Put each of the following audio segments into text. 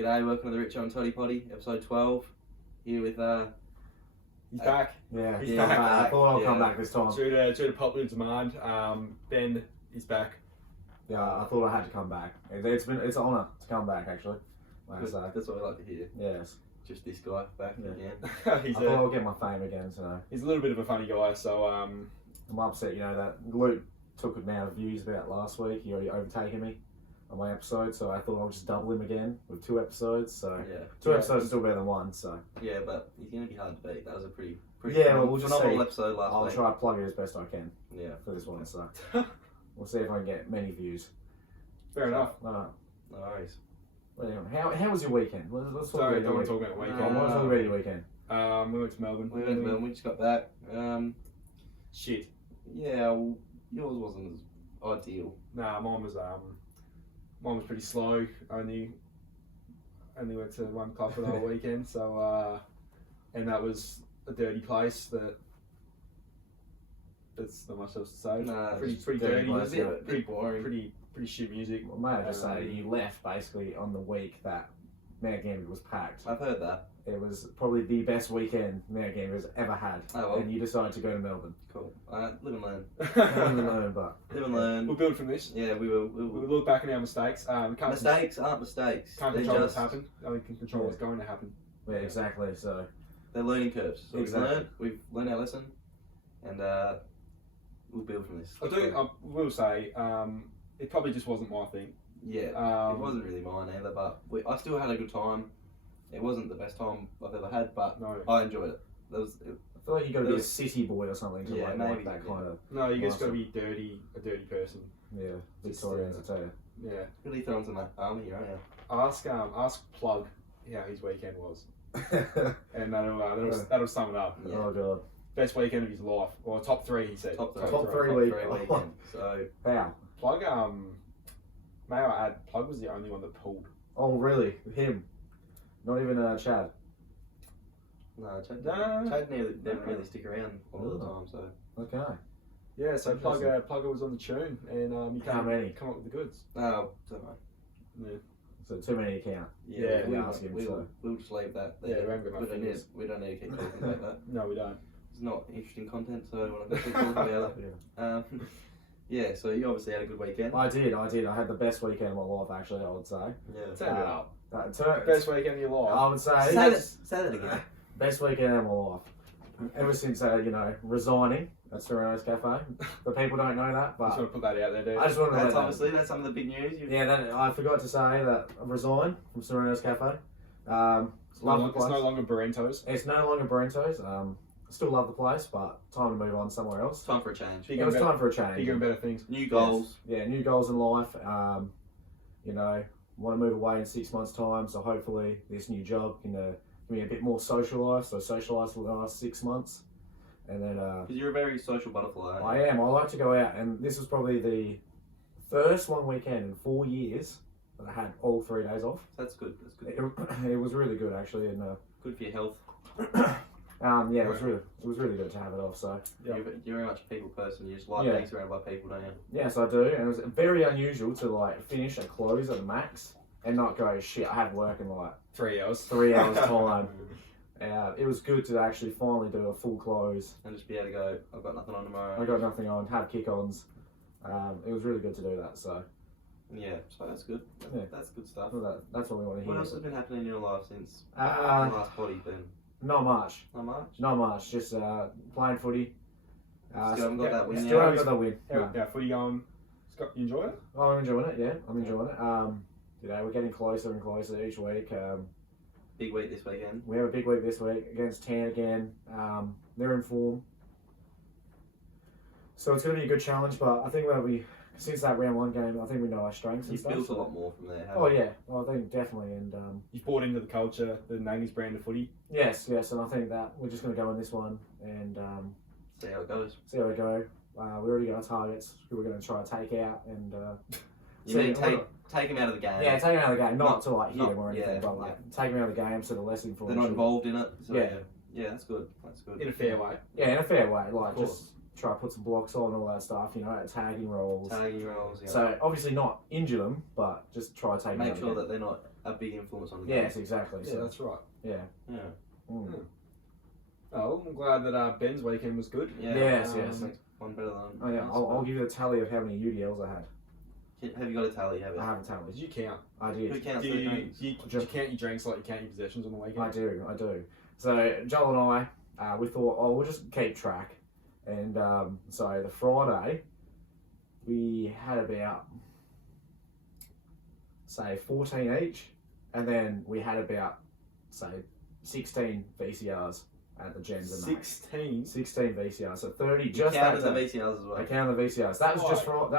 G'day, welcome to the Richo Toddy Poddy, episode 12. Here with He's back. Yeah, He's back. back. I thought I'll come back this time. Due to popular demand, Ben is back. Yeah, I thought I had to come back. It's an honour to come back, actually. Like I say. That's what we like to hear. Yes. Just this guy back Yeah. again. I thought I'll get my fame again, so. He's a little bit of a funny guy, so I'm upset, that Luke took an amount of views about last week. He already overtaken me on my episode, so I thought I'll just double him again with 2 episodes. So Yeah. two episodes is still better than 1. So Yeah, but he's going to be hard to beat. That was a pretty yeah, well, we'll just phenomenal see. episode last I'll week. try to plug it as best I can Yeah. for this one. So we'll see if I can get many views. fair enough. Alright. No worries. Well, anyway, how was your weekend? Let's talk Sorry, about don't your want to weekend. talk about What weekend. was your weekend? We went to Melbourne. We went to Melbourne, we just got back. Shit. Yeah, well, yours wasn't as ideal. Nah, mine was pretty slow. Only went to one club for the whole weekend. So and that was a dirty place. That's not much else to say. Nah, pretty it's pretty dirty dirty. place, It was a bit boring. Pretty shit music. Well, may I just say, you left basically on the week that Mount Gambier was packed. I've heard that. It was probably the best weekend Mount Gambier has ever had. Oh, well. And you decided to go to Melbourne. Cool. Live and learn. Not even learn, but Live and learn. We'll build from this. Yeah, we We'll will. look back at our mistakes. We can't Mistakes aren't mistakes. Can't They're control just, what's happened. Only can control what's going to happen. yeah, exactly. So They're learning curves. So Exactly. we've learned our lesson, and we'll build from this. I will say, it probably just wasn't my thing. Yeah, it wasn't really mine either, but I still had a good time. It wasn't the best time I've ever had, but No, I enjoyed it. I feel like you got to be a Those- city boy or something to Yeah, like maybe, that yeah. kind of no, you just got to Awesome. be a dirty person. Victorians, I tell you. Yeah. really throwing some army here, aren't you? Ask Plug how his weekend was, and that'll sum it up. Yeah. Oh god. Best weekend of his life, or top 3, he said. Top three. Top three week. weekend. So Wow. Plug, may I add, Plug was the only one that pulled. Oh really? Him? Not even Chad. no, Chad No. didn't really stick around all the time. So Okay. Yeah, so Interesting. Plugger was on the tune, and he How many? come up with the goods. don't know. Yeah. So too many account. Yeah, we, we ask him, so. we'll just leave that. Yeah, there. we haven't got enough fingers. we don't need to keep talking about that. No, we don't. It's not interesting content, so we're not going to keep talking about it. Yeah. Yeah, so you obviously had a good weekend. I did. I had the best weekend of my life, actually, I would say. Yeah. Turn it up. Best Best weekend of your life. I would say Say that again. best weekend of my life. Ever since, resigning at Serena's Cafe. The people don't know that, Just but want to put that out there, dude. I just want to That's let that. obviously that's some of the big news. Yeah, I forgot to say that I resigned from Serena's Cafe. Love the It's place. no longer Barrentos. It's no longer Barrentos. I still love the place, but time to move on somewhere else. Time for a change. Bigger It was and time for a change. Bigger and better things. New goals. Yeah, new goals in life. Want to move away in 6 months' time, so hopefully this new job can give me a bit more socialised. So socialised for the last 6 months, and then Because you're a very social butterfly. Aren't I am. I like to go out, and this was probably the first long weekend in 4 years that I had all 3 days off. you? That's good. That's good. It was really good actually, and Good for your health. yeah, it was really good to have it off. So Yeah. You're very much a people person. You just like Yeah. being surrounded by people, don't you? yes, I do, and it was very unusual to like finish a close at the max and not go shit. I had work in like 3 hours. 3 hours time. It was good to actually finally do a full close. And just be able to go, I've got nothing on tomorrow. I got nothing on, have kick-ons. It was really good to do that. So Yeah, so that's good. Yeah. That's good stuff. that's what we want to hear. What else has been happening in your life since the Uh, last potty then? not much. Not much? Not much. Just playing footy. Still haven't got that win Still yet. haven't got that win. No. Yeah, footy going. Scott, you enjoy it? Oh, I'm enjoying it. Yeah, I'm enjoying it. We're getting closer and closer each week. Big week this weekend. We have a big week this week against Tan again. They're in form, so it's going to be a good challenge. But I think since that round 1 game, I think we know our strengths and You've stuff. built a so- lot more from there. haven't Oh you? yeah, well, I think definitely, and You've bought into the culture, the Nangies brand of footy. yes, and I think that we're just going to go in this one and See how it goes. see how we go. We already got our targets who we're going to try to take out, and You see- mean take him out of the game. yeah, take them out of the game, not to like hit not- them or anything, yeah, but like take them out of the game so they're less They're influential. not involved in it. So Yeah. yeah, that's good. That's good. In a fair way. Yeah, in a fair way, Of like course. just try to put some blocks on, all that stuff, you know, tagging rolls. Yeah. So obviously not injure them, but just try to take Make sure that they're not a big influence on the game. Yes, exactly. Yeah, So, that's right. yeah. Yeah. Mm. Oh, I'm glad that Ben's weekend was good. Yeah. Yes. One better than. Oh yeah, I'll give you the tally of how many UDLs I had. Have you got a tally? Have you? I have a tally. Did you count? I Who did. counts Do the you, drinks? do you count your drinks like you count your possessions on the weekend? I do. So Joel and I, we thought, oh, we'll just keep track. And so the Friday, we had about, say, 14 each. And then we had about, say, 16 VCRs at the gens and that. 16. 16 VCRs. So 30 You just counted that the day. VCRs as well. I counted the VCRs. That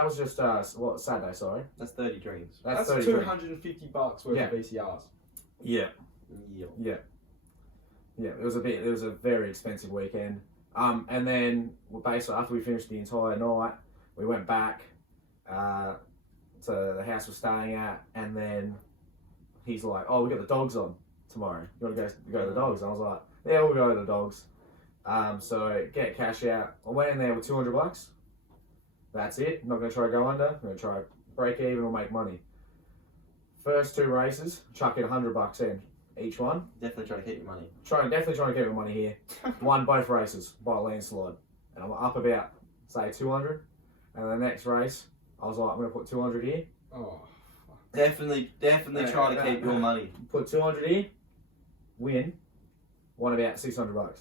was just what, Saturday, sorry. That's 30 drinks. That's That's 30 $250 worth Yeah. of VCRs. Yeah. Yeah. Yeah, it was a very expensive weekend. And then basically after we finished the entire night, we went back to the house we're staying at, and then he's like, "Oh, we got the dogs on tomorrow. You want to go to the dogs?" And I was like, "Yeah, we'll go to the dogs." So get cash out. I went in there with $200. That's it. I'm not going to try to go under. I'm going to try to break even or make money. First 2 races, chuck in $100 in each one. Definitely try to keep your money. Definitely trying to keep my money here. Won both races by a landslide, and I'm up about say 200. And the next race, I was like, I'm going to put 200 here. Oh. Definitely try to keep your money. Put 200 here, win, won about $600.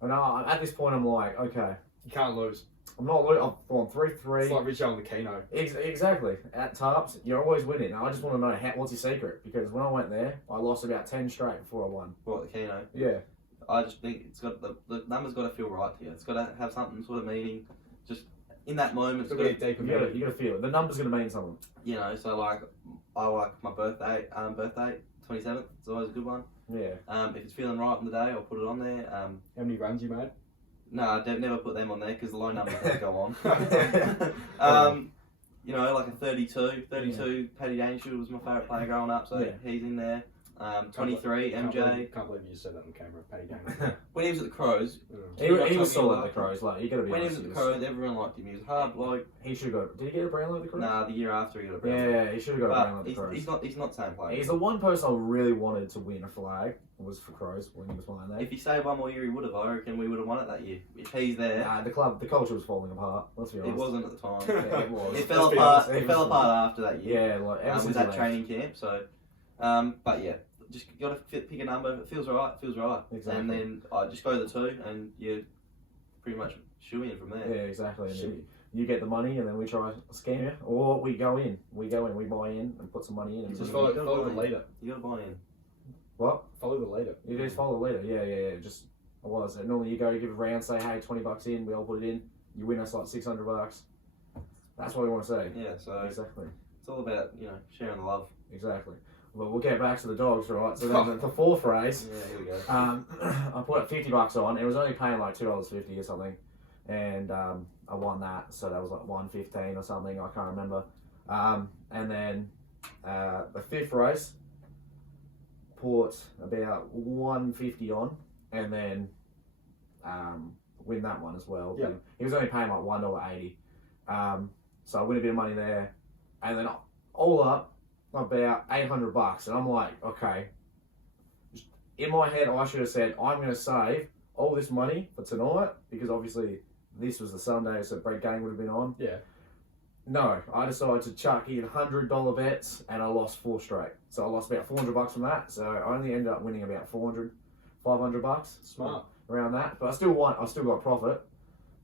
And at this point, I'm like, okay, You can't lose. I'm not losing. I've gone 3-3. It's like Richo on the Keno. Exactly. At Tarps, you're always winning. And I just want to know what's your secret, because when I went there, I lost about 10 straight before I won. What, the Keno? Yeah. I just think it's got the number's got to feel right to you. It's got to have something sort of meaning. Just in that moment, It's it's got to got be a deeper You meaning. gotta feel it. The number's gonna mean something. you know. So like, I like my birthday, 27th. It's always a good one. Yeah. If it's feeling right on the day, I'll put it on there. How many runs you made? No, I never put them on there because the low numbers don't go on. You know, like a 32. Paddy Dangerfield was my favourite player growing up, so Yeah. he's in there. 23, MJ. Can't believe you just said that on camera. Paddy Dangerfield. When he was at the Crows, He was solid at the Crows. Like, you gotta be when he honest. was at the Crows, everyone liked him. He was hard bloke. He should have got. Did he get a Brownlow at the Crows? Nah, the year after he got a brown. Yeah, he should have got a Brownlow at the But Crows. he's not the same player. He's the one person I really wanted to win a flag was for Crows when he was playing there. If he stayed one more year, he would have. I reckon we would have won it that year. If he's there, Nah, the culture was falling apart. Let's be honest. it wasn't at the time. Yeah, it was. It fell Let's be apart. honest, It fell apart after that year. Yeah, like ever With since that he left. training camp. So, but yeah, just gotta pick a number. If it feels right, it feels right. Exactly. And then I just go to the 2, and you pretty much shoe in from there. Yeah, exactly. And Shit. you get the money, and then we try to scam you, or we go in. We buy in, and put some money in. And Just follow- follow the leader. You gotta buy in. What? Follow the leader. You just follow the leader. Yeah. Just what was it? Normally you go give a round, say, hey, $20 in. We all put it in. You win us like $600. That's what we want to say. Yeah. So Exactly. it's all about sharing the love. Exactly. But we'll get back to the dogs, right? So then the 4th race, Yeah. Here we go. I put $50 on. It was only paying like $2.50 or something, and I won that. So that was like $1.15 or something. I can't remember. And then the 5th race, put about $1.50 on, and then win that one as well. Yeah. He was only paying like $1.80. So I win a bit of money there, and then all up about $800, and I'm like, okay. In my head, I should have said, I'm going to save all this money for tonight, because obviously this was the Sunday, so Brett Gang would have been on. Yeah. No, I decided to chuck in $100 bets, and I lost 4 straight. So I lost about $400 from that. So I only ended up winning about $500 Smart. around that. But I still won. I still got profit,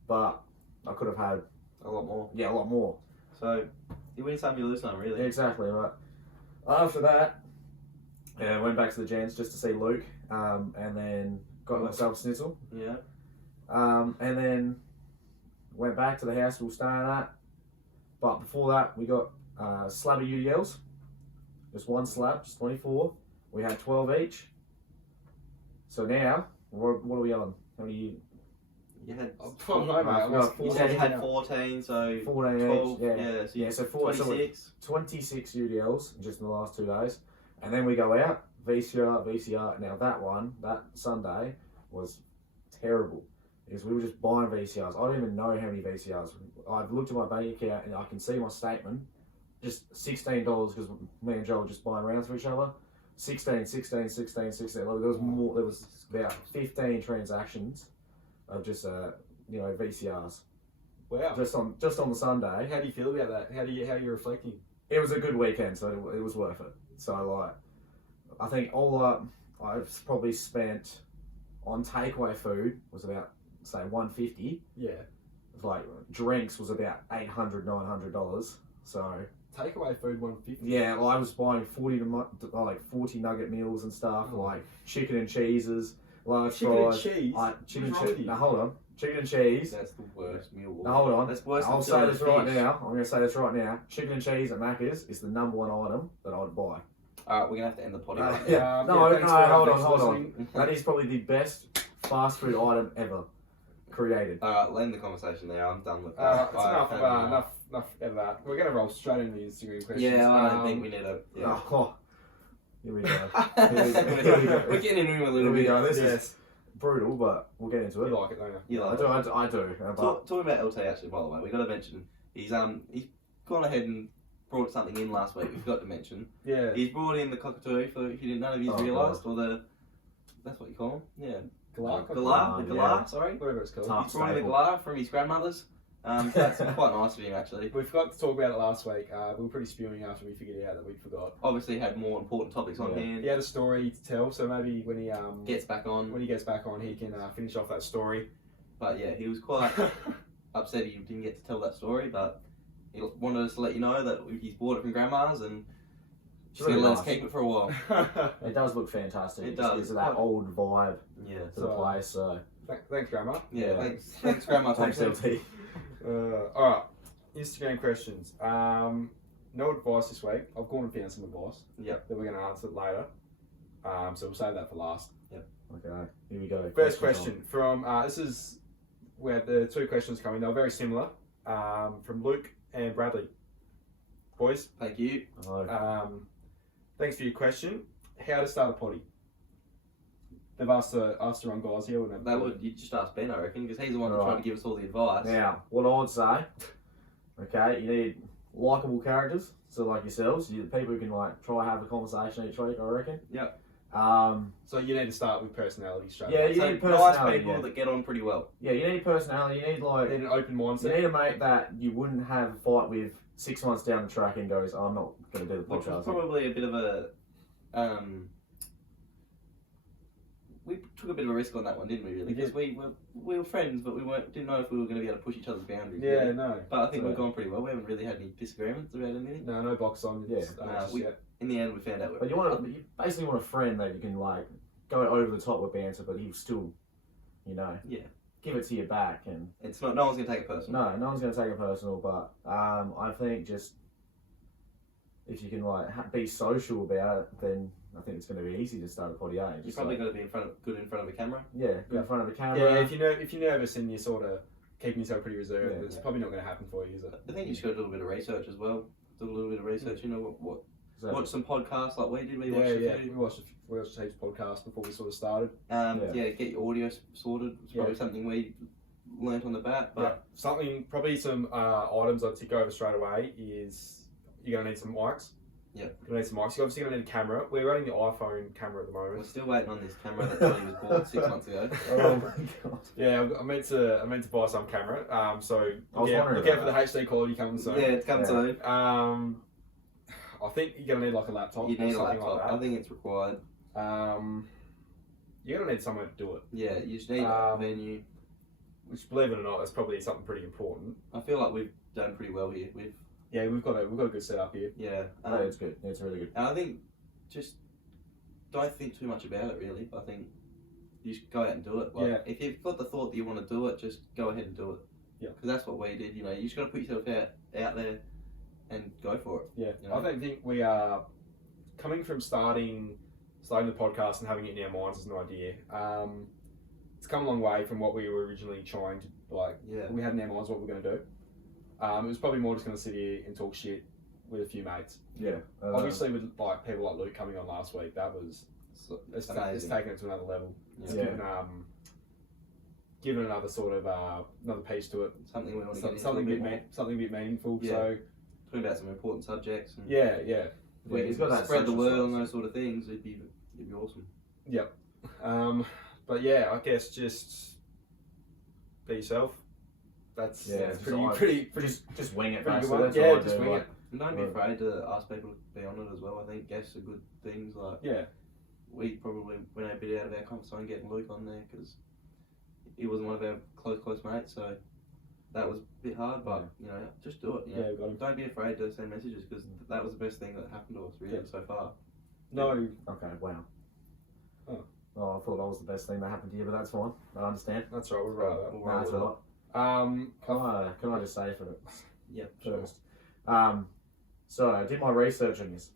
but I could have had A lot more. a lot more. So you win some, you lose some, really. Exactly right. After that, I went back to the gents just to see Luke, and then got myself a schnitzel. Yeah. And then went back to the house we were staying at. But before that, we got a slab of UDLs. Just one slab, just 24. We had 12 each. So now, what are we on? How many? You had. Oh, no, mate. I was- You said you had 14, so 14 12. each. Yeah. So you Yeah, so 26. 26 UDLs just in the last 2 days. And then we go out, VCR. Now that Sunday was terrible. is we were just buying VCRs. I don't even know how many VCRs. I've looked at my bank account and I can see my statement. Just $16 because me and Joe were just buying rounds for each other. 16. Like, there was more. There was about 15 transactions of just VCRs. Wow. Just on the Sunday. How do you feel about that? How are you reflecting? It was a good weekend, so it was worth it. So like, I think all I've probably spent on takeaway food was about say $150. Yeah. Like drinks was about $800-900. So Takeaway food $150. yeah, well, I was buying 40 nugget meals and stuff, like chicken and cheeses, large Chicken fries. and cheese? Chicken and What's wrong with cheese. you? Now hold on, chicken and cheese. That's the worst meal. Now hold on. That's worse I'll than say this right fish. now. I'm going to say this right now. Chicken and cheese at Macca's is the #1 item that I'd buy. Alright, we're gonna have to end the potty right now. Yeah. thanks for Hold listening. on. That is probably the best fast food item ever created. Alright, end the conversation there. I'm done with that. That's enough of that. We're going to roll straight into the Instagram questions. Yeah, I don't think we need a. Yeah. Oh, here we go. We're getting into him a little Here we bit. go. This is brutal, but we'll get into it. You like it, don't you? You I like do. it. I do. But Talking about LT actually, by the way, we got to mention he's gone ahead and brought something in last week. We forgot to mention. Yeah. He's brought in the cockatoo for if you didn't know if you Oh, realised, or the that's what you call him. Yeah. Galar? Galar, the Galar. yeah. Sorry. Whatever it's called. Tough. He's brought in the staple. Galar from his grandmother's. That's quite nice of him actually. We forgot to talk about it last week. We were pretty spewing after we figured out that we forgot. Obviously had more important topics on Yeah. hand. He had a story to tell, so maybe when he Gets back on. when he gets back on, he can finish off that story. But yeah, he was quite upset he didn't get to tell that story, but he wanted us to let you know that he's bought it from grandma's and she's Really going to let us nice. keep it for a while. it does look fantastic. It does. It's that old vibe Yeah. to the place. So Thanks, Grandma. Yeah, Yeah. thanks Grandma thanks, Thompson. LT. Alright, Instagram questions. No advice this week. I've gone and found some advice. Yep. That we're going to answer later. So we'll save that for last. Okay, here we go. First Questions question from we had the two questions coming. They were very similar. From Luke and Bradley. Boys, Thank you. on. Hello. thanks for your question. How to start a potty? They've asked around guys here. You just ask Ben, I reckon, because he's the one that Right. tried to give us all the advice. Now, what I'd say, okay, you need likable characters, so like yourselves, people who can like try have a conversation each week. I reckon. Yep. So you need to start with personality straight Yeah, away. you So need nice personality. people Yeah. that get on pretty well. Yeah, you need personality. You need like You need an open you mindset. need a mate that you wouldn't have a fight with 6 months down the track and goes, I'm not going to do the Which was podcast. probably a bit of a. We took a bit of a risk on that one, didn't we? Really, because we were friends, but didn't know if we were going to be able to push each other's boundaries. Yeah, really. no. But I think So- we've gone pretty well. We haven't really had any disagreements about anything. No box on. Yeah. Just we- yet. In the end, we found out. But you basically want a friend that you can like go over the top with banter, but he'll still, Yeah. give it to you back. And It's not. No one's going to take it personal. no one's going to take it personal. But I think just if you can like be social about it, then I think it's going to be easy to start a potty. You Just probably like, got to be good in front of a camera. go in front of the camera. Yeah, if you're nervous and you're sort of keeping yourself pretty reserved, Yeah. it's probably not going to happen for you, is it? I think you just got to do a little bit of research as well. Do a little bit of research. You know what? So- Watch some podcasts like we did. We Yeah, watched a yeah. few. We watched heaps of podcasts before we sort of started. Yeah. Get your audio sorted. It's probably something we learnt on the bat. But Probably some items I'd tick over straight away is you're going to need some mics. Yeah. You're going to need some mics. You're obviously going to need a camera. We're running the iPhone camera at the we're moment. still waiting on this camera that Johnny was bought 6 months ago. Oh my god. Yeah, I meant to buy some camera. So I was look wondering out for the about HD quality coming soon. Yeah, it's come Yeah. soon. I think you're going to need like a laptop. You or need a something laptop. Like I think it's required. that. You're going to need somewhere to do it. Yeah, you just need a venue. Which, believe it or not, that's probably something pretty important. I feel like we've done pretty well here. We've got a good setup here. Yeah. No, it's good. It's really good. And I think just don't think too much about it, really. I think you just go out and do it. Like, if you've got the thought that you want to do it, just go ahead and do it. Yeah. Because that's what we did. You just got to put yourself out there and go for it. Yeah, You know? I think we are coming from starting the podcast and having it in our minds as an idea. It's come a long way from what we were originally trying to Yeah. We had in our minds what we were going to do. It was probably more just going to sit here and talk shit with a few mates. Yeah. Obviously, with people like Luke coming on last week, that was it's amazing. taken it to another level. It's Yeah. given, given another sort of another piece to it. Something we want to get into Something a bit more. something a bit meaningful. Yeah. So Talking about some important subjects. And yeah. if we he's can got that spread the social word side. on those sort of things, it'd be awesome. But yeah, I guess just be yourself. That's just pretty. Just wing it, pretty good basically. one. That's Yeah, all I just do. wing Like, it. And don't be Right. afraid to ask people to be on it as well. I think guests are good things. Like Yeah. we probably went a bit out of our comfort zone getting Luke on there because he wasn't one of our close mates, so that was a bit hard. But you know, just do it. You know? Yeah, got him. Don't be afraid to send messages because that was the best thing that happened to us really so far. No. okay, wow. Oh. Oh, I thought that was the best thing that happened to you, but that's fine. I understand. That's right. We'll write that. We'll No, roll that's with it. all right. Can I just say for Yeah, sure. first? So I did my research on this.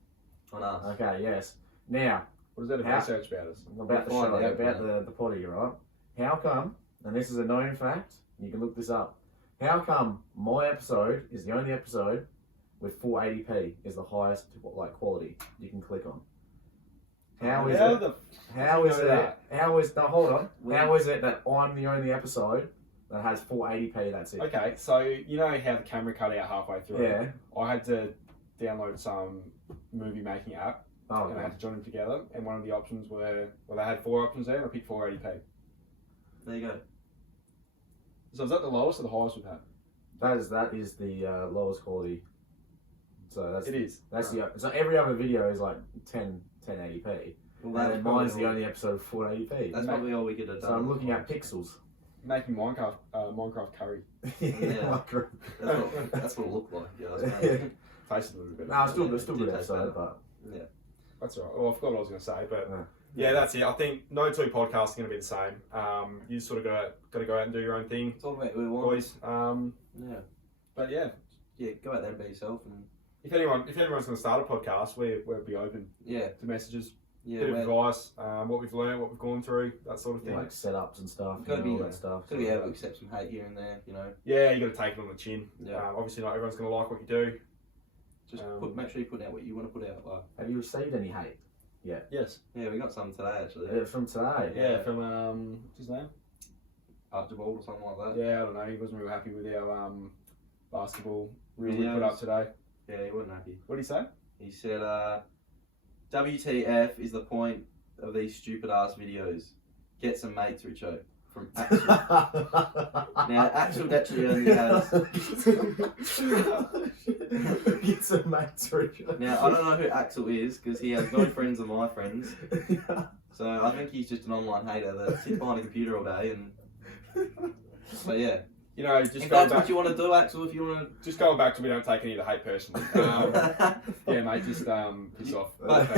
On us. Okay, yes. Now What is that How- research about us? about the We'll show, find out, about the potty, right? How come? And this is a known fact. You can look this up. How come my episode is the only episode with 480p is the highest quality you can click on? How is it? How is know it? that? How is no? Hold on. We- How is it that I'm the only episode that has 480p? That's it. Okay, so you know how the camera cut out halfway through? Yeah. I had to download some movie making app Oh, and I okay. had to join them together. And one of the options were, well, they had 4 options there, and I picked 480p. There you go. So is that the lowest or the highest we've had? That is the lowest quality. So that's It is. that's the so every other video is like 1080p. Well, And then probably mine's the all- only episode of 480p. That's probably all we could have done. So I'm looking at pixels. Making Minecraft curry. Yeah. That's what it looked like. Yeah, that's right. Tasted a little bit. No, still Yeah, still it good did taste episode, better. but That's all right. Well, I forgot what I was going to say, but Yeah. yeah, that's it. I think no two podcasts are going to be the same. You sort of got to go out and do your own thing, Talk about who we want. boys. Yeah. But yeah, Yeah, go out there and be yourself and if anyone's going to start a podcast, we'll be open yeah. to messages, Yeah, bit of we're advice, what we've learned, what we've gone through, that sort of thing. like setups and stuff, Gotta and all be- that stuff. gotta be able to accept some hate here and there, you know. Yeah, you got to take it on the chin. Yeah. Obviously, not everyone's going to like what you do. Just make sure you put out what you want to put out. Like, Have you received any hate? Yes. yeah, we got some today actually. From today? Yeah, from what's his name? Archibald or something like that. Yeah, I don't know. He wasn't real happy with our basketball reel we Videos. put up today. Yeah, he wasn't happy. What did he say? He said, "WTF is the point of these stupid ass videos? Get some mates, Richo." From Axel. Now, Axel actually only has. It's a mates, Richard. Now, I don't know who Axel is because he has no friends of my friends. So I think he's just an online hater that sits behind a computer all day. And but yeah, You know, just if going that's back. what you want to do, Axel, if you want Just going back to we don't take any of the hate personally. to. Yeah, mate, just piss off. But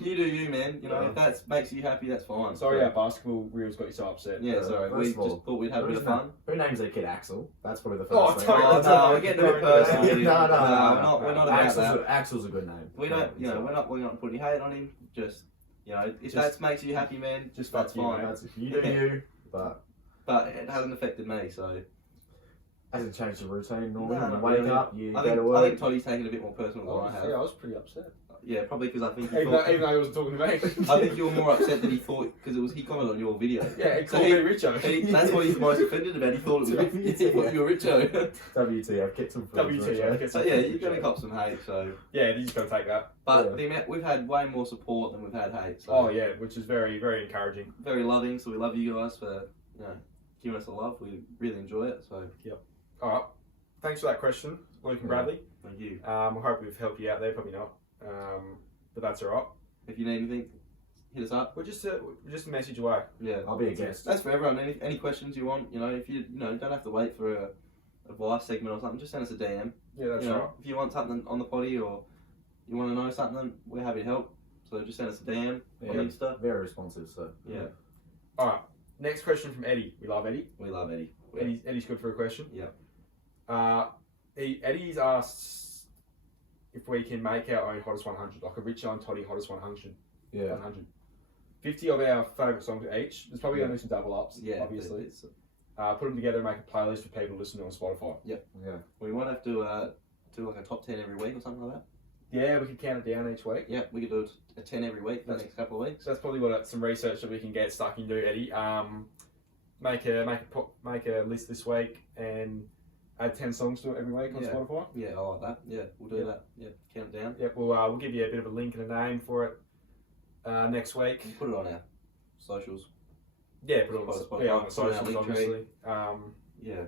you do you, man. You know, if that makes you happy, that's fine. Sorry, our basketball reels got you so upset. Yeah, sorry. First We of all, just thought we'd have a bit of fun. Who names their kid Axel? That's probably the Oh, first don't- thing. Oh, no, we're getting a bit personal. No, here. no, we're not about that. Axel's a good name. We don't, you know, we're not putting hate on him. Just, you know, if Just- that makes you happy, man, just that's fuck you, fine. mate. That's you do you, but But it hasn't affected me, so hasn't changed the routine. Normally, No, you not wake really. up, you I go to think work. Toddy's taking it a bit more personal than I have. I was pretty upset. Yeah, probably because I think he Even thought, though he wasn't talking to me. I think you were more upset that he thought because he commented on your video. Yeah, he So called me Richo. That's what he's most offended about. He thought it was he thought you were Richo. WTF, get some friends. WTF. Richard. Get So some yeah, food, you're gonna Richo. cop some hate. So, Yeah, you just got to take that. but Yeah. the amount we've had way more support than we've had hate. So Oh yeah, which is very, very encouraging. very loving. So we love you guys for giving us the love. We really enjoy it. So All right, thanks for that question, Luke and Bradley. thank you. I hope we've helped you out there. Probably not, but that's all right. If you need anything, hit us up. We're just a message away. Yeah, I'll be a guest. that's for everyone. Any questions you want, if you don't have to wait for a advice segment or something, just send us a DM. Yeah, that's You know, right. if you want something on the potty or you want to know something, we're happy to help. So just send us a DM on Yeah. Insta. Very responsive, so. Yeah, All right. Next question from Eddie. We love Eddie. we love Eddie. Eddie's good for a question. Yeah. Eddie's asked if we can make our own hottest 100, like a Richo and Toddy hottest 100. Yeah. 100. 50 of our favourite songs each. There's probably going to be some double ups, Yeah, obviously. it's- Put them together and make a playlist for people to listen to on Spotify. Yeah. we might have to do like a top 10 every week or something like that. Yeah, we could count it down each week. Yeah, we could do a 10 every week for the next couple of weeks. So that's probably some research that we can get stuck into, Eddie. make a list this week and add 10 songs to it every week on Spotify. Yeah, I like that. Yeah, we'll do that. Yeah, count it down. Yep, we'll give you a bit of a link and a name for it next week. We'll put it on our socials. Yeah, put it on the socials, obviously. Yeah.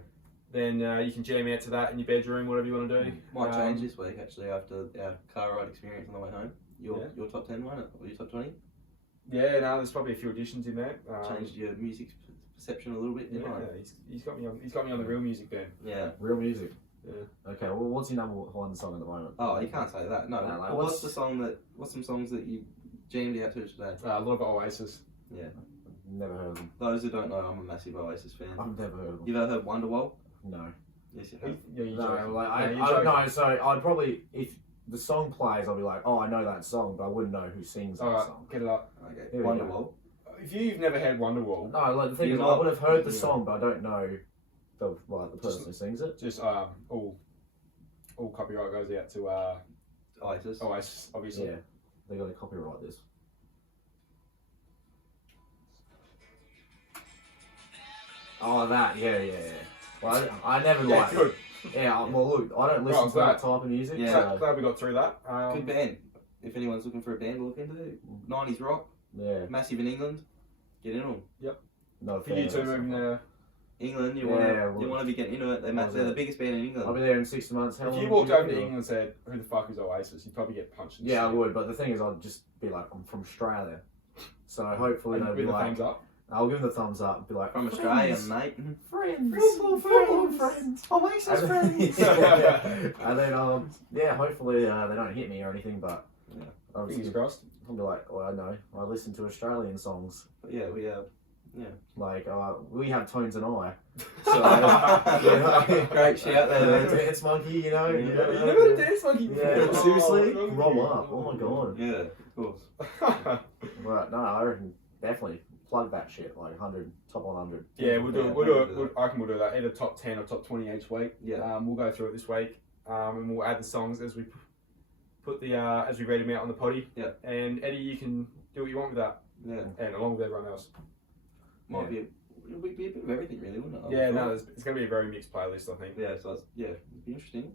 Then you can jam out to that in your bedroom, whatever you want to do. Might change this week actually after our car ride experience on the way home. Your top 10 one or your top 20? Yeah, no, there's probably a few additions in there. Changed your music perception a little bit, didn't I? He's got me on the real music band. Yeah. Real music. Yeah. Okay, well, what's your number one song at the moment? Oh, you can't say that. No. like, what's some songs that you jammed out to today? A lot of Oasis. Yeah. Never heard of them. Those who don't know, I'm a massive Oasis fan. I've never heard of them. You've ever heard Wonderwall? No. Yes, you have. Yeah, you No, like, I don't know, so I'd probably, if the song plays, I'll be like, oh, I know that song, but I wouldn't know who sings that song. Get it up. Okay. Here we Wonderwall. If you've never heard Wonderwall, No, like the thing is, I would have heard the song, but I don't know the person who sings it. just all copyright goes out to Oasis. Oasis, obviously. Yeah, they got to copyright this. Oh, that, yeah. Well, I never liked it. Good. Yeah, well, look, I don't listen to that type of music. Yeah. So, Glad we got through that. Good band. If anyone's looking for a band to look into, 90s rock, yeah, massive in England, get in them. not a For fan you of two that moving song. there. England, you Yeah, want to be getting into it. They're the biggest band in I'll England. be there in 6 months. How If long you would walked over be to there? England and said, "Who the fuck is Oasis?" You'd probably get punched. In the Yeah, I shit. would, but the thing is, I'd just be like, I'm from Australia. So hopefully And they'll with be the like, thumbs up. I'll give them the thumbs up and be like, From Australia, friends, mate. friends, Football friends. Oasis friends. And then, yeah, hopefully they don't hit me or anything, but I'll Fingers crossed. be like, well, I know, I listen to Australian songs. But yeah, we have. Like, we have Tones and I. So, Great shout there. Dance Monkey, you know. Yeah. You never heard of Dance Monkey before? Yeah, seriously? Oh, Roll up. Oh my god. Yeah, of course. Right, no, I reckon definitely plug that shit, like 100, top 100. Yeah, we'll do Yeah, it. we'll do I reckon we'll do that. Either top 10 or top 20 each week. Yeah. We'll go through it this week, and we'll add the songs as we put the as we read them out on the potty. Yeah. And Eddie, you can do what you want with that, Yeah. and along with everyone else. Might be. It'll be a bit of everything, really, wouldn't it? Yeah, no, it's going to be a very mixed playlist, I think. Yeah, so it'll be interesting.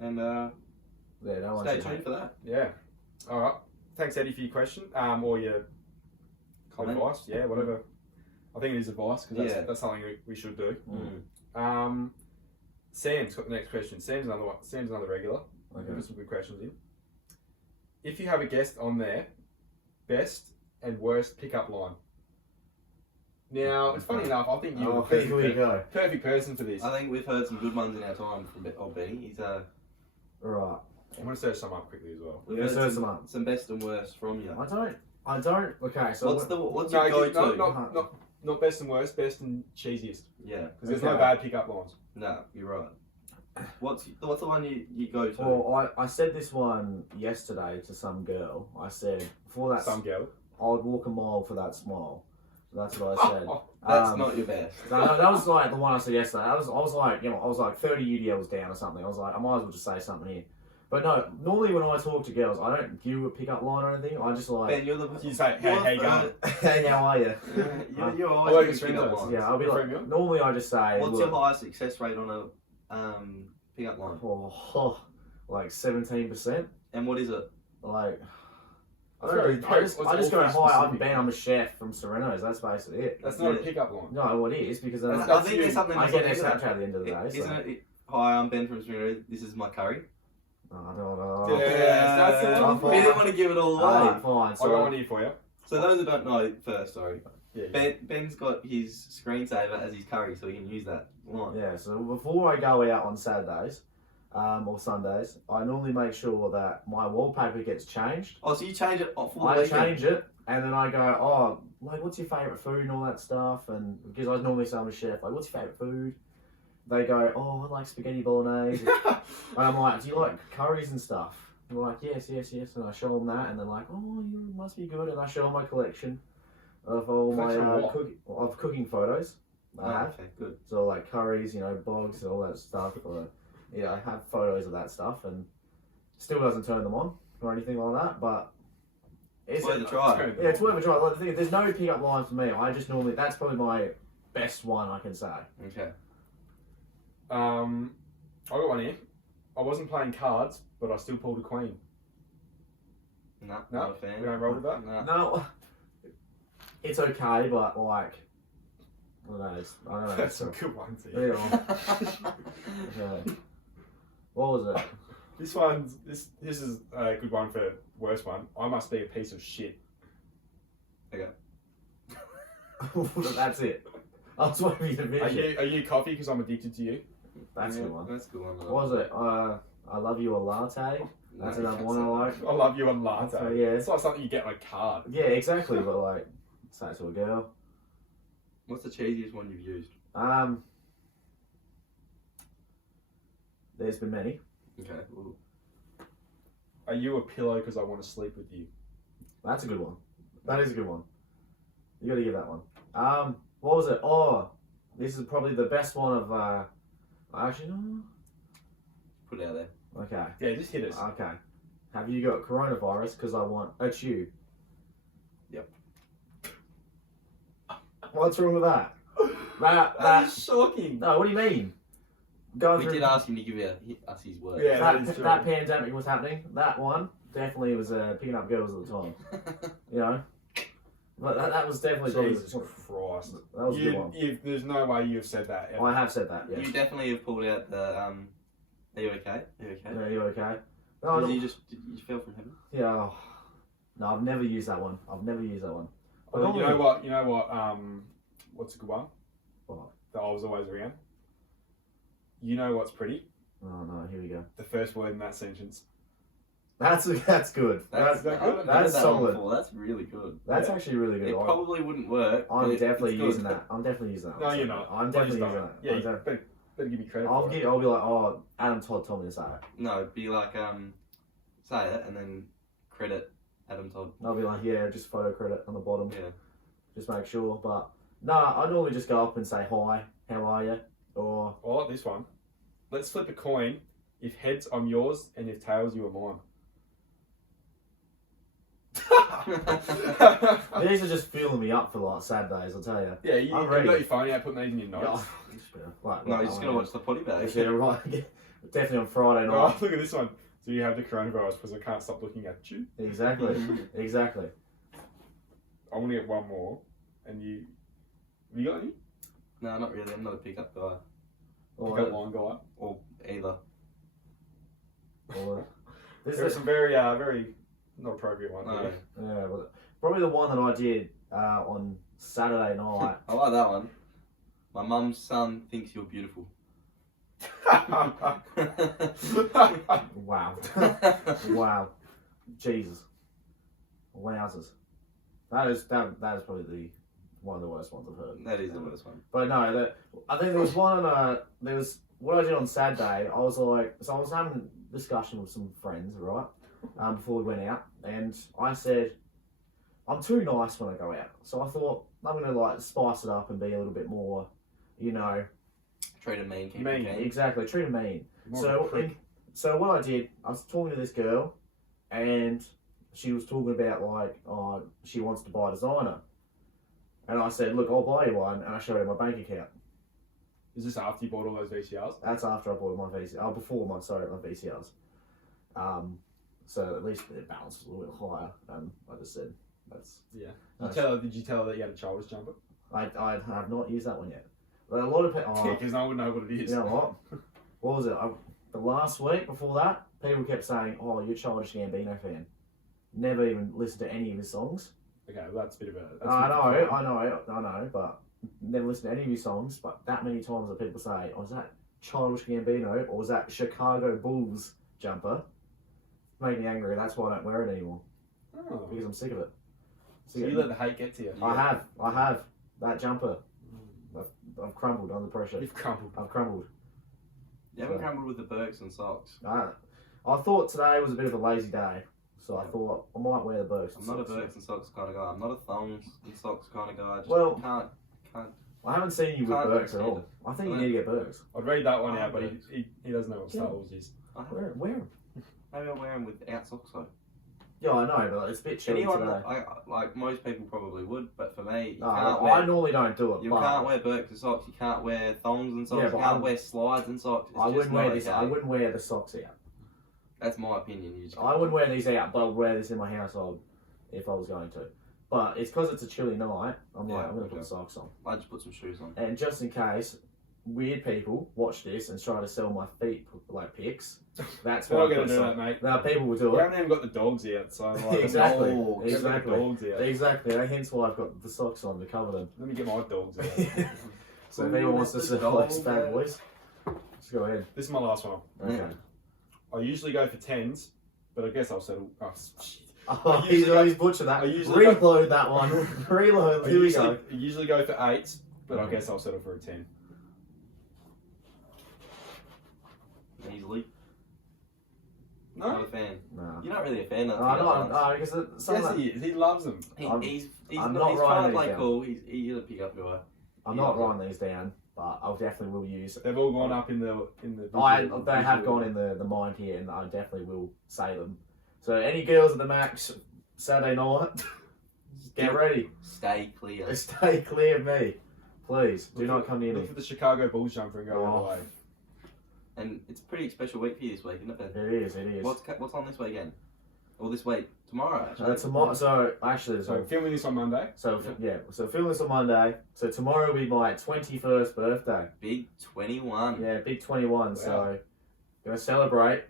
And Yeah, no one stay should tuned hate. for that. Yeah. All right. Thanks, Eddie, for your question, or your Comment. advice. Yeah, whatever. I think it is advice because Yeah. that's something we should do. Mm. Sam's got the next question. Sam's another regular. Okay. Put some good questions in. If you have a guest on there, best and worst pickup line. Now, it's funny enough, I think you're the Here we go. perfect person for this. I think we've heard some good ones in our time from old Benny. He's Right. I'm going to search some up quickly as well. we've Yeah, heard search them up. some best and worst from you. I don't, okay, so What's No, your go-to? not best and worst, best and cheesiest. Yeah. Because there's no Okay. bad pickup lines. No, you're right. What's the one you go to? Well, I said this one yesterday to some girl. I said, before that, Some girl. I would walk a mile for that smile. So that's what I said. That's not your best. No, that was like the one I said yesterday. I was like, I was like 30 UDLs down or something. I was like, I might as well just say something here. But no, normally when I talk to girls, I don't give a pickup line or anything. I just like, Ben, you're the. You say, hey, going? hey, how are you? You're I always like giving your pickup friends, lines. Yeah, I'll be like, Premium? normally I just say, What's look, your highest success rate on a pickup line? like 17%. And what is it? Like, I That's don't very- know, very- I just what's go, awfully hi, I'm specific. Ben, I'm a chef from Sereno's. That's basically it. That's not a pickup line. No, what it is, because then That's- I I think there's something. get their isn't it? Snapchat at the end of the day. Isn't So. it? Hi, I'm Ben from Smyrna. This is my curry. I don't know. Yes, that's the one. We didn't want to give it all away. Alright, fine. I got So, one here for you. So those who don't know, first, sorry. Yeah. Ben's got his screensaver as his curry, so he can use that line. yeah, so before I go out on Saturdays or Sundays, I normally make sure that my wallpaper gets changed. Oh, so you change it for the I weekend? change it, and then I go, oh, like, what's your favourite food and all that stuff? And because I normally say I'm a chef, like, what's your favourite food? They go, oh, I like spaghetti bolognese. And I'm like, do you like curries and stuff? And they're like, yes. And I show them that, and they're like, oh, you must be good. And I show them my collection of all my Collection of what? cooking photos. I have. Okay, good. So like curries, bogs and all that stuff. I have photos of that stuff, and still doesn't turn them on or anything like that. But It's worth a try. yeah, it's worth a try. Like, the thing is, there's no pickup line for me. I just normally, that's probably my best one I can say. Okay. I got one here. I wasn't playing cards, but I still pulled a queen. No, No, not a fan. you don't roll with that? No. No, it's okay, but like, I don't know. I don't know. That's some good ones here. Yeah. Okay. What was it? This is a good one for worst one. I must be a piece of shit. Okay. That's it. I was waiting for you to finish it. Are you coffee because I'm addicted to you? That's a Yeah, good one. That's a good one. What was it? I love you a latte. That's another one I like. I love you a latte. So, yeah. It's like something you get on a card. Yeah, exactly. But like, say it to a girl. What's the cheesiest one you've used? There's been many. Okay. Ooh. Are you a pillow because I want to sleep with you? That's a good one. That is a good one. You got to give that one. What was it? Oh, this is probably the best one of. Actually, no. Put it out there. Okay. Yeah, just hit us. Okay. Have you got coronavirus? Because I want a chew. Yep. What's wrong with that? That is shocking. No, what do you mean? Going We through did ask him to give us his word. Yeah. that is true. that pandemic was happening. That one definitely was picking up girls at the time. You know, but that was definitely Jesus Christ. that was a good one. There's no way you've said that ever. I have said that. Yes. You definitely have pulled out the. Are you okay? Are you okay? Yeah, you okay? No, Did you fell from heaven? yeah. Oh. No, I've never used that one. I've never used that one. Well, you know what? What's a good one? What? That I was always around. You know what's pretty? Oh no, here we go. The first word in that sentence. That's good. That's I haven't good. heard That's that one solid. before. That's really good. That's Yeah. actually really good. It probably wouldn't work. I'm but definitely it's good. using that. I'm definitely using that. No, you're not. I'm Please definitely don't. using that. Yeah, I'm you def- better give me credit I'll for it. I'll be like, oh, Adam Todd told me to say it. No, it'd be like say it and then credit Adam Todd. I'll be like, yeah, just photo credit on the bottom. Yeah. Just make sure. But no, I normally just go up and say hi, how are you? Or I like this one. Let's flip a coin. If heads, I'm yours, and if tails, you are mine. these are just fueling me up for like sad days. I'll tell you. Yeah, you I'm got ready. your phone out, putting these in your notes. Right, No, you're just gonna watch the potty bag. Yeah, right. Definitely on Friday Oh, night. look at this one. Do you have the coronavirus because I can't stop looking at you? Exactly. Exactly. I want to get one more. And you... Have you got any? No, not really. I'm not a pickup guy. Or, Pick up line guy. Or either. or, this There are is some very not appropriate ones. No. here. yeah, well, probably the one that I did on Saturday night. I like that one. My mum's son thinks you're beautiful. Wow. Wow. Jesus. Wowzers. That is probably one of the worst ones I've heard. That is the worst one. But no, I think there was one there was what I did on Saturday. I was like, so I was having a discussion with some friends, right, before we went out, and I said, I'm too nice when I go out. So I thought I'm gonna like spice it up and be a little bit more, you know. Treat a mean. keep Mean. it Exactly, treat them mean. More of a prick. So what I did, I was talking to this girl, and she was talking about like, oh, she wants to buy a designer, and I said, look, I'll buy you one, and I showed her my bank account. Is this after you bought all those VCRs? That's after I bought my VCR. Oh, before my VCRs. So at least the balance was a little bit higher. I just said that's. Yeah. That's- Did you tell her that you had a childish jumper? I have not used that one yet. But a lot of people. Oh, Because no one would know what it is. you know what? What was it? The last week before that, people kept saying, "Oh, you're a Childish Gambino fan." Never even listened to any of his songs. Okay, well, that's a bit of a... That's I a bit of a know, but never listened to any of his songs. But that many times that people say, "Oh, is that Childish Gambino or was that Chicago Bulls jumper?" Made me angry. That's why I don't wear it anymore Oh. because I'm sick of it. So you let the hate get to you. I have that jumper. I've crumbled under pressure. You've crumbled. I've crumbled. You haven't So- crumbled with the Birks and socks. I thought today was a bit of a lazy day, so I thought I might wear the Birks. I'm not a Birks and socks kind of guy. I'm not a thongs and socks kind of guy. I just Well- can't. I haven't seen you with Can't Birks at understand all. it. I think you need to get Birks. I'd read that one Oh, out, but but- he doesn't know what Star Yeah. Wars is. I have, Wear them. maybe I'll wear them without socks though. Yeah, I know, but it's a bit chilly Anyone, today. like most people probably would, but for me, you No, can't I wear. normally don't do it. You but can't wear Birkenstock socks. You can't wear thongs and socks. Yeah, you but can't wear slides and socks. It's I just wouldn't not wear this. okay. I wouldn't wear the socks out. That's my opinion. You just I wouldn't wear these out, but I'd wear this in my household if I was going to. But it's because it's a chilly night. I'm Yeah, going to put okay. the socks on. I just put some shoes on. And just in case weird people watch this and try to sell my feet like pics, that's We're why not I going put to do socks. that, mate. Now people will do We it. haven't even got the dogs yet, so like, Exactly. dogs. Get the Exactly. dogs out. Exactly. Hence why I've got the socks on to cover them. Let me get my dogs out. So if anyone wants to the sell those dogs bad out. boys, just go ahead. This is my last one. Okay. Yeah. I usually go for 10s, but I guess I'll settle. Oh, shit. Oh, usually he's butchered that. I usually Reload that one. Reload. Here we go. I usually go for 8s, but I guess I'll settle for a 10. Easily. Not No? a fan. No. You're not really a fan of No, no, because some Yes, of that, he is. He loves them. He's I'm not, not he's writing trying to these play down. cool. He's a pick-up guy. I'm not writing these down, but I definitely will use. They've all gone up in the. They have gone in the mind here, and I definitely will say them. So any girls at the Max Saturday night, get ready. Stay clear. Stay clear of me, please. Do not come near Look me. for the Chicago Bulls jumper and go all the way. And it's a pretty special week for you this week, isn't it, Ben? It is. It is. What's on this weekend? Or this week? Tomorrow, actually. Tomorrow. So actually, So filming this on Monday. So film this on Monday. So tomorrow will be my 21st birthday. Big 21. Yeah, big 21. Wow. So gonna celebrate.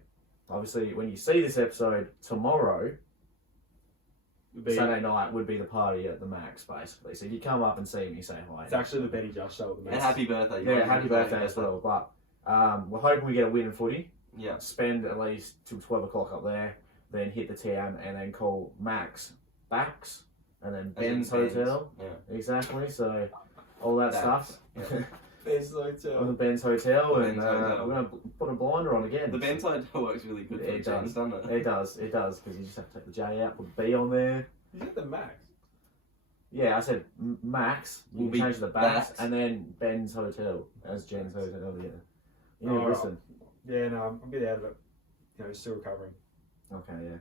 Obviously, when you see this episode tomorrow, Saturday night would be the party at the Max, basically. So you come up and see me, say hi. It's actually the Betty Just show at the And Max. happy birthday. Yeah, happy birthday as well. But we're hoping we get a win in footy. Yeah. Spend at least till 12 o'clock up there. Then hit the town and then call Max Backs and then Ben's Hotel. Yeah. Exactly. So all that stuff. Ben's On the Hotel. Ben's Hotel, Ben's and Hotel. we're gonna put a blinder on again. The Ben's Hotel works really good for It the chance, does. doesn't it? It does, because you just have to take the J out, put the B on there. You get the Max. Yeah, I said Max. You Will can be change the Backs, Backs. and then Ben's Hotel as Jen's Hotel. Yeah. You Oh, listen. Yeah, no, I'm a bit out of it. You know, still recovering. Okay, yeah.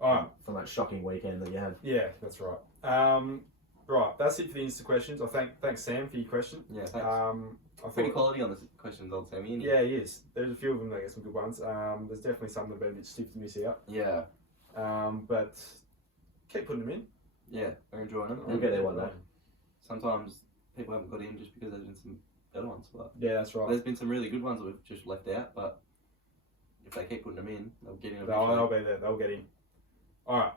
Alright, From that shocking weekend that you had. yeah, that's right. Right, that's it for the Insta questions. Thanks Sam for your question. Yeah, thanks. I Pretty thought, quality on the questions, old Sammy. Isn't he? yeah, he is. There's a few of them that get some good ones. There's definitely some that have been a bit stiff to miss out. Yeah. But keep putting them in. Yeah, they're enjoying them. We'll get there one day. Sometimes people haven't got in just because there's been some better ones. But Yeah, that's right. there's been some really good ones that we've just left out. But if they keep putting them in, they'll get in They'll eventually. be there. They'll get in. All right.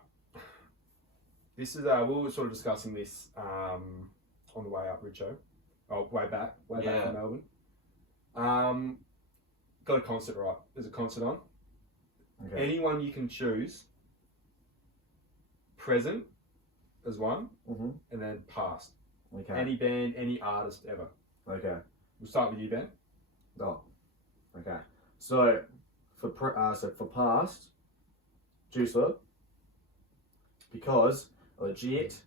This is we were sort of discussing this on the way up, Richo. Oh, way back Yeah. from Melbourne. Got a concert, right? There's a concert on. Okay. Anyone you can choose. Present as one, Mm-hmm. and then past. Okay. Any band, any artist ever. Okay. We'll start with you, Ben. Oh. Okay. So for past, Juice WRLD, because legit.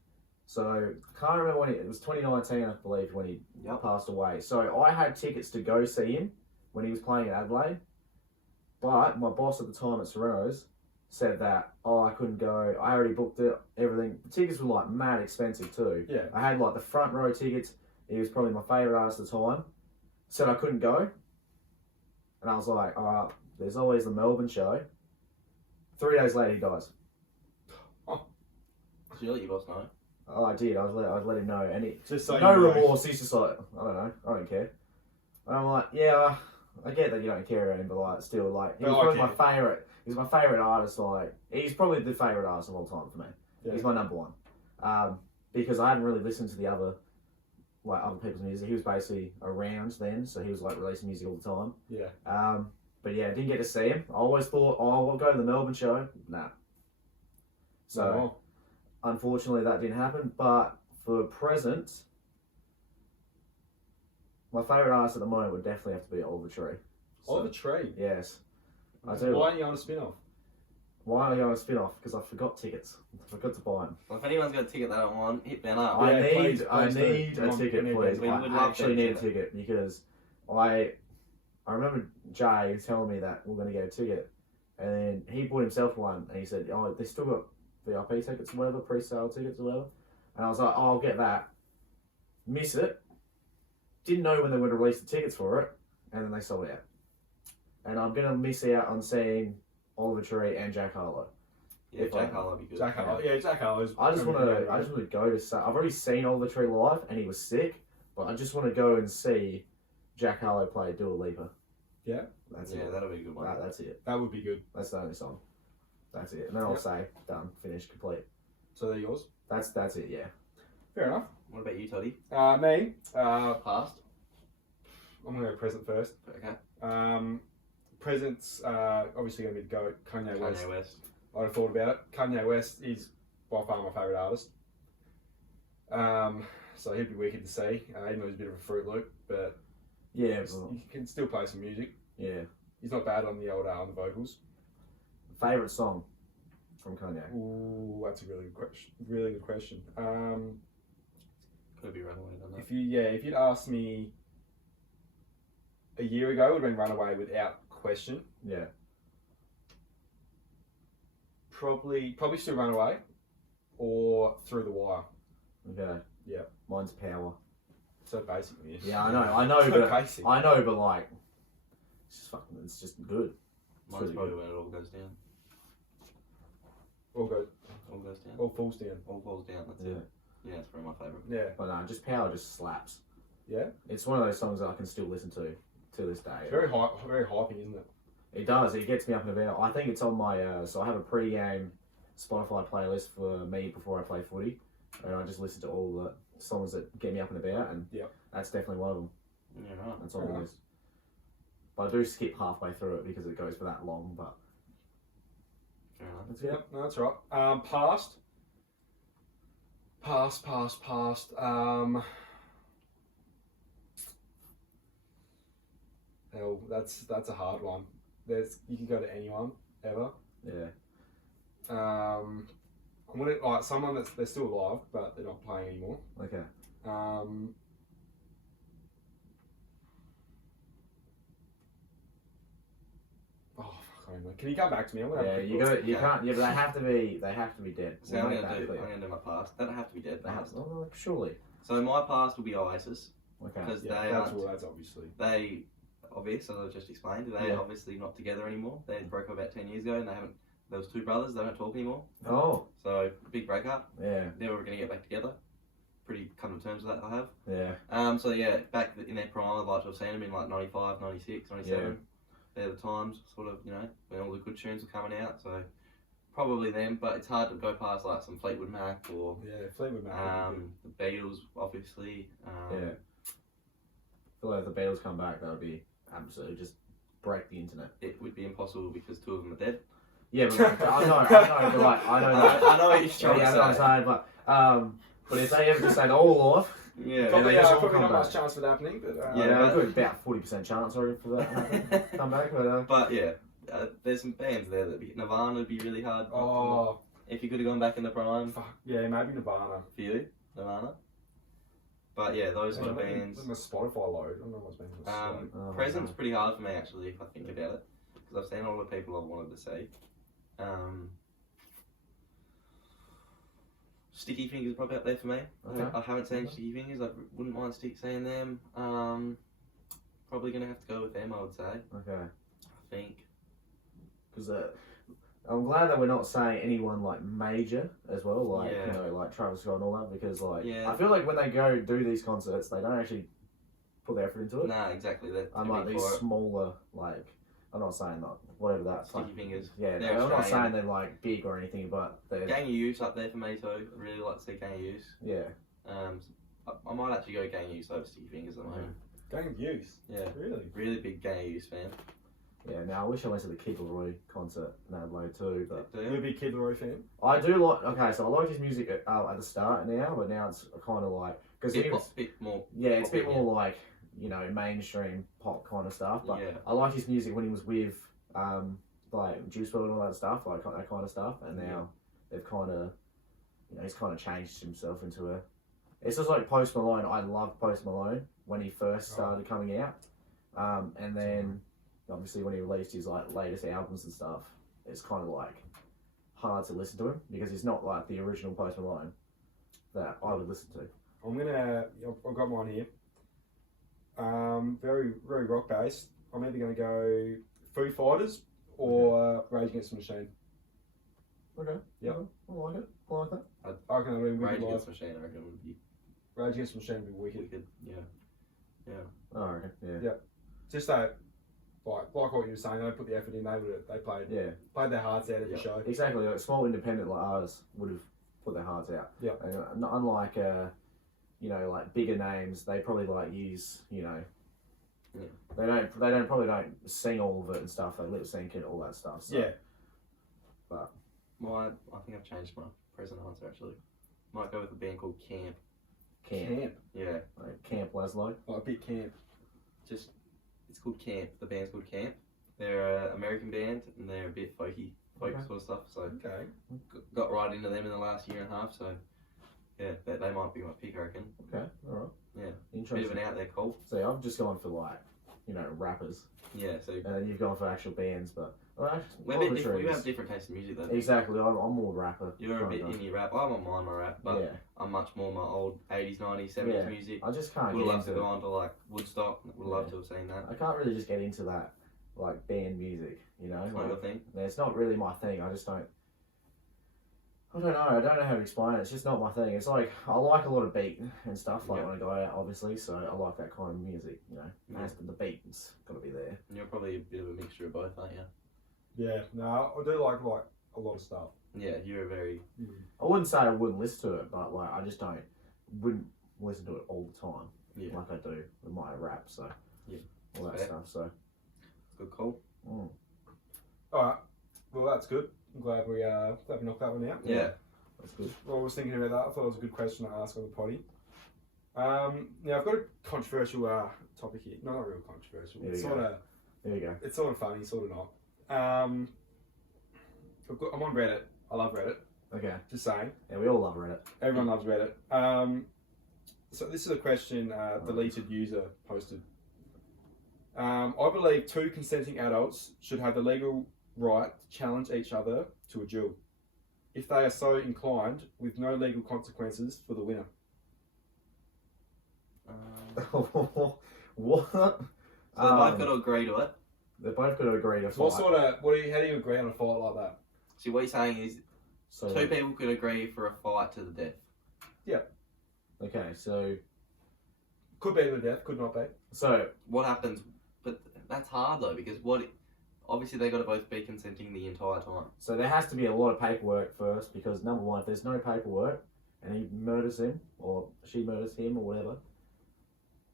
So can't remember when it was 2019, I believe, when he Yep. passed away. So I had tickets to go see him when he was playing in Adelaide, but my boss at the time at Serrano's said that I couldn't go. I already booked it, everything. The tickets were like mad expensive too. Yeah. I had like the front row tickets. He was probably my favourite artist at the time. Said I couldn't go. And I was like, alright, there's always the Melbourne show. 3 days later he dies. Did you let your boss know? Oh, I did. I let him know. And he, Just so no you know. remorse. He's just like, I don't know. I don't care. And I'm like, yeah, I get that you don't care about him, but like, still, like, he was But I probably my care. favourite. He's my favourite artist. Like, he's probably the favourite artist of all time for me. Yeah. He's my number one. Because I hadn't really listened to the other people's music. He was basically around then, so he was like releasing music all the time. Yeah. But yeah, didn't get to see him. I always thought, oh, I'll go to the Melbourne show. Nah. So No. unfortunately, that didn't happen. But for present, my favourite artist at the moment would definitely have to be Oliver Tree. Oh, the tree. Yes. I do. Why are you on a spin-off? Why am I going to spin off? Because I forgot tickets. I forgot to buy them. Well, if anyone's got a ticket they don't want, hit Ben up. Yeah, I please need do. a We ticket, need please. We would I love actually that need a ticket. ticket because I remember Jay telling me that we're going to get a ticket, and then he bought himself one, and he said, "Oh, they still got VIP tickets or whatever, pre-sale tickets or whatever. And I was like, oh, I'll get that. Miss it. Didn't know when they were going to release the tickets for it, and then they sold out. And I'm going to miss out on seeing Oliver Tree and Jack Harlow. Yeah, Jack Harlow would be good. Jack Harlow. Yeah, Jack Harlow's. I just want to go to. I've already seen Oliver Tree live, and he was sick. But I just want to go and see Jack Harlow play Dua Lipa. Yeah. That's Yeah, it. that'll be a good one. That's it. That would be good. That's the only song. That's it. And then I'll say done, finished, complete. So they're yours. That's it. Yeah. Fair enough. What about you, Toddy? Me. Past? I'm gonna go present first. Okay. Present's obviously gonna be the GOAT, Kanye West. Kanye West. I've thought about it. Kanye West is by far my favourite artist. So he'd be wicked to see, even though he's a bit of a Fruit Loop, but Yeah. he can still play some music. Yeah. He's not bad on the old on the vocals. Favorite song from Kanye? Ooh, that's a really good question. Really good question. Could be Runaway on that. If you'd asked me a year ago, it would have been Runaway without question. Yeah. Probably still Runaway, or Through the Wire. Okay. Yeah. Mine's Power. So basically, Yeah, I know, so but basic. like, it's just good. Mine's really probably good. when it all goes down. All goes, All goes down. all falls down. All falls down. That's Yeah. it. Yeah, it's probably my favourite. Yeah. But no, just Power just slaps. Yeah. It's one of those songs that I can still listen to this day. It's very hyping, isn't it? It does. It gets me up and about. I think it's on my. So I have a pre-game Spotify playlist for me before I play footy, and I just listen to all the songs that get me up and about, and that's definitely one of them. Yeah, right. That's on the list. But I do skip halfway through it because it goes for that long. But Fair enough. that's it. Yep, no, that's right. Past. Hell, that's a hard one. You can go to anyone ever. Yeah. I want like someone they're still alive, but they're not playing anymore. Okay. Oh fuck! I don't know. Can you come back to me? I'm gonna have Yeah, a quick you look. got. You can't. Yeah, but they have to be dead. So We'll I'm make gonna that do. clear. I'm gonna do my past. They don't have to be dead. They have to. Oh, surely. So my past will be Oasis Okay. because Yeah, they that's aren't. that's obviously. They obvious, as I just explained. They're Yeah. obviously not together anymore. They broke up about 10 years ago, and they haven't. There was two brothers. They don't talk anymore. Oh. So big breakup. Yeah. They were gonna get back together. Pretty come to terms with that. I have. Yeah. So yeah, back in their prime, I'd like to have seen them in like 95, 96, 97. Yeah. They're the times, sort of, when all the good tunes are coming out. So probably them, but it's hard to go past like some Fleetwood Mac or Yeah, Fleetwood Mac. the Beatles, obviously. Yeah. I feel like if the Beatles come back, that would be absolutely just break the internet. It would be impossible because two of them are dead. Yeah, but like, I know, but like, I know that. I know what you're trying Yeah, to I know say. what I'm saying, but if they ever just say they're all off, Yeah. Probably, they just all probably come not back. much chance for that happening, but yeah, but- I've got about 40% chance for that to happen, come back. But yeah, there's some bands there that Nirvana would be really hard. oh If you could have gone back in the prime fuck yeah, maybe Nirvana. for you, Nirvana. But yeah, those sort of bands. Let my Spotify load. I don't know what's been slow. Oh, Present's pretty hard for me actually if I think about it, because I've seen all the people I've wanted to see. Sticky Fingers probably up there for me. Okay. I haven't seen Sticky Fingers. I wouldn't mind seeing them. Probably gonna have to go with them. I would say. Okay. I think. Because I'm glad that we're not saying anyone like major as well, like Yeah. like Travis Scott and all that, because like Yeah. I feel like when they go do these concerts, they don't actually put the effort into it. Nah, exactly. They're too Unlike big these for it. smaller, like I'm not saying that whatever that's Sticky like. Fingers. Yeah, They're I'm not Australian. saying they're like big or anything, but they're Gang of Youth up there for me too. I really like to see Gang of Youth. yeah. I might actually go Gang of Youth over Sticky Fingers at the moment. Gang of Youth. Yeah. Really? Really big Gang of Youth fan. Yeah, now I wish I went to the Kid Laroi concert in Adelaide too, but Do You you? a big Kid Laroi fan? I do like. Okay, so I like his music at the start now, but now it's kind of like because he was Bit more. yeah, it's a bit popular, more like mainstream pop kind of stuff. But Yeah. I like his music when he was with like Juice WRLD and all that stuff, like that kind of stuff. And now they've kind of he's kind of changed himself into a. It's just like Post Malone. I love Post Malone when he first started coming out, and then obviously when he released his like latest albums and stuff, it's kind of like hard to listen to him because he's not like the original Post Malone that I would listen to. I've got mine here. Very, very rock based. I'm either going to go Foo Fighters or Rage Against the Machine. Okay. Yep. I like it. I like that. I reckon it'll be Rage wicked Against live. the Machine, I reckon would be Rage Against the Machine would be wicked. wicked. Yeah. Oh, okay. Yeah. Just that, like what you were saying, they put the effort in. They played their hearts out at the show. Exactly. Like small independent like artists would have put their hearts out. Yeah. And unlike like bigger names, they probably like use they probably don't sing all of it and stuff. They lip sync it, all that stuff. So. Yeah. But I think I've changed my present answer actually. Might go with a band called Camp. Camp. Yeah. Like Camp Laszlo. Like a bit camp. It's called Camp. The band's called Camp. They're an American band and they're a bit folk sort of stuff. So Okay. got right into them in the last year and a half. So yeah, they might be my pick, I reckon. Okay. All right. Yeah. Interesting. Bit of an out there call. See, I've just gone for like rappers. Yeah. So And you've gone for actual bands, but we're a bit different. We have different tastes in music though. Exactly. I'm more rapper. You're a bit indie rap. I don't mind my rap, but yeah. I'm much more my old 80s, 90s, 70s Yeah. music. I just can't Would get love to into go on to like Woodstock. Would love to have seen that. I can't really just get into that like band music, It's not like, your thing. it's not really my thing. I just don't. I don't know. I don't know how to explain it. It's just not my thing. It's like I like a lot of beat and stuff. Like when I go out, obviously. So I like that kind of music. The beat's got to be there. And you're probably a bit of a mixture of both, aren't you? Yeah. No, I do like a lot of stuff. Yeah, you're a very. I wouldn't say I wouldn't listen to it, but like I just wouldn't listen to it all the time. Yeah. Like I do with my rap. So Yeah. all that Fair. stuff. So Good call. mm. All right. Well, that's good. I'm glad we knocked that one out. Yeah. That's good. Well, I was thinking about that. I thought it was a good question to ask on the potty. Now I've got a controversial topic here. No, not real controversial. There It's you sort go. of There you go. it's sort of funny, sort of not. I'm on Reddit. I love Reddit. Okay. Just saying. Yeah, we all love Reddit. Everyone loves Reddit. So this is a question deleted user posted. I believe two consenting adults should have the legal right to challenge each other to a duel, if they are so inclined, with no legal consequences for the winner. What? So they've both got to agree to it. They're both got to agree to So fight. how do you agree on a fight like that? See, what you're saying is So, two people could agree for a fight to the death. okay, so Could be to death, could not be. What happens? But that's hard though, because obviously they got to both be consenting the entire time. so there has to be a lot of paperwork first, because number one, if there's no paperwork and he murders him or she murders him or whatever,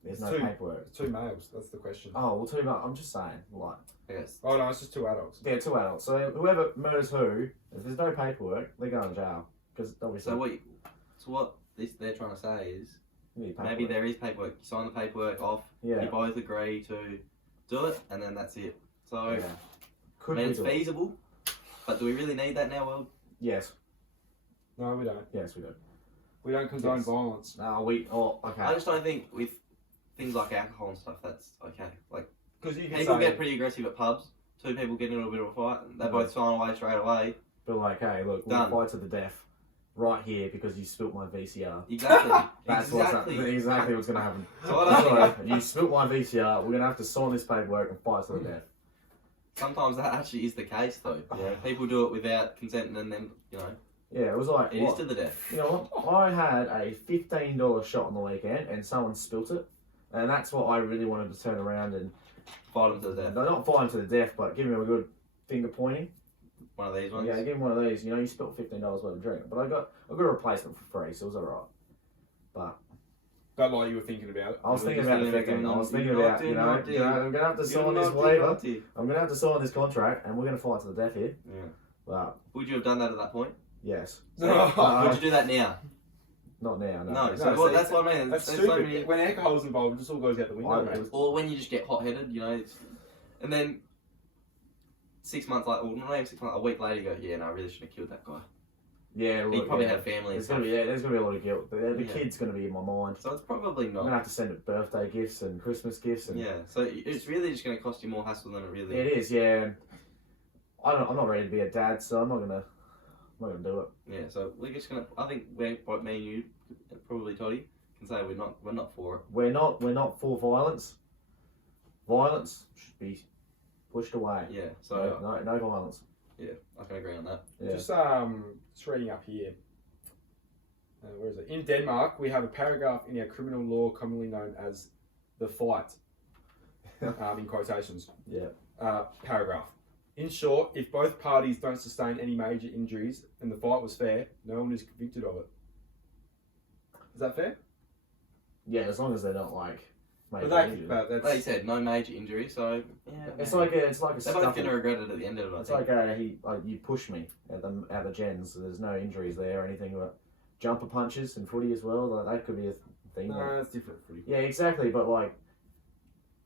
there's no paperwork. It's two males, that's the question. Oh, well, too much. I'm just saying, like, I guess. Oh no, it's just two adults. yeah, two adults. So whoever murders who, if there's no paperwork, they're going to jail, because obviously. So what they're trying to say is you need maybe paperwork. there is paperwork. You sign the paperwork off. Yeah. You both agree to do it, and then that's it. So Yeah. Could I mean, we it's do it? feasible, but do we really need that now? Well, Yes. No, we don't. Yes, we do. We don't condone Yes. violence. Okay. I just don't think with things like alcohol and stuff that's okay. Like Because you can people say, get pretty aggressive at pubs. Two people get into a bit of a fight, and they both sign away straight away. But like, hey, look, we'll Done. fight to the death right here because you spilt my VCR. Exactly. That's exactly what's going to happen. So I don't think You spilt my VCR, we're going to have to sign this paperwork and fight to the death. sometimes that actually is the case though. Yeah. People do it without consent, and then Yeah, it was like, it is to the death. You know what? I had a $15 shot on the weekend and someone spilt it. And that's what I really wanted to turn around and, Fight them to the death. not fight him to the death, but give him a good finger pointing. One of these ones. Yeah, give him one of these. You spilt $15 worth of drink. But I got a replacement for free, so it was alright. But like you were thinking about it. I was You were thinking just about the thinking 15. I was you thinking not about, do, I'm not do. going to have to sign this waiver. I'm going to have to sign this contract, and we're going to fight to the death here. Yeah. But, Would you have done that at that point? yes. No. Would you do that now? Not now, no. No. So No, see, that's what I mean. That's There's stupid. so many- When alcohol's involved, it just all goes out the window, mate. Or when you just get hot-headed, and then 6 months later, or not even 6 months, a week later, you go, yeah, no, I really should have killed that guy. Yeah, He look, probably yeah. had family and There's stuff. going to be a lot of guilt. The Yeah. kid's going to be in my mind. So it's probably I'm going to not. have to send it birthday gifts and Christmas gifts. And Yeah, so it's really just going to cost you more hassle than it really It is, yeah. I'm not ready to be a dad, so I'm not going to I'm not gonna do it. Yeah, so we're just gonna. I think me and you, probably Toddy, can say we're not for it. We're not for violence. Violence should be pushed away. Yeah. So no violence. yeah, I can agree on that. Yeah. Just reading up here. Where is it? In Denmark, we have a paragraph in our criminal law commonly known as the fight. In quotations. Yeah. Paragraph. In short, if both parties don't sustain any major injuries and the fight was fair, no one is convicted of it. Is that fair? Yeah, as long as they're not like major injuries. But that's Like you said, no major injury, so yeah. It's like a they're both scuffle. gonna regret it at the end of it. It's like you push me at the gens. So there's no injuries there or anything. But jumper punches and footy as well. Like that could be a thing. no, that's different. Yeah, exactly. But like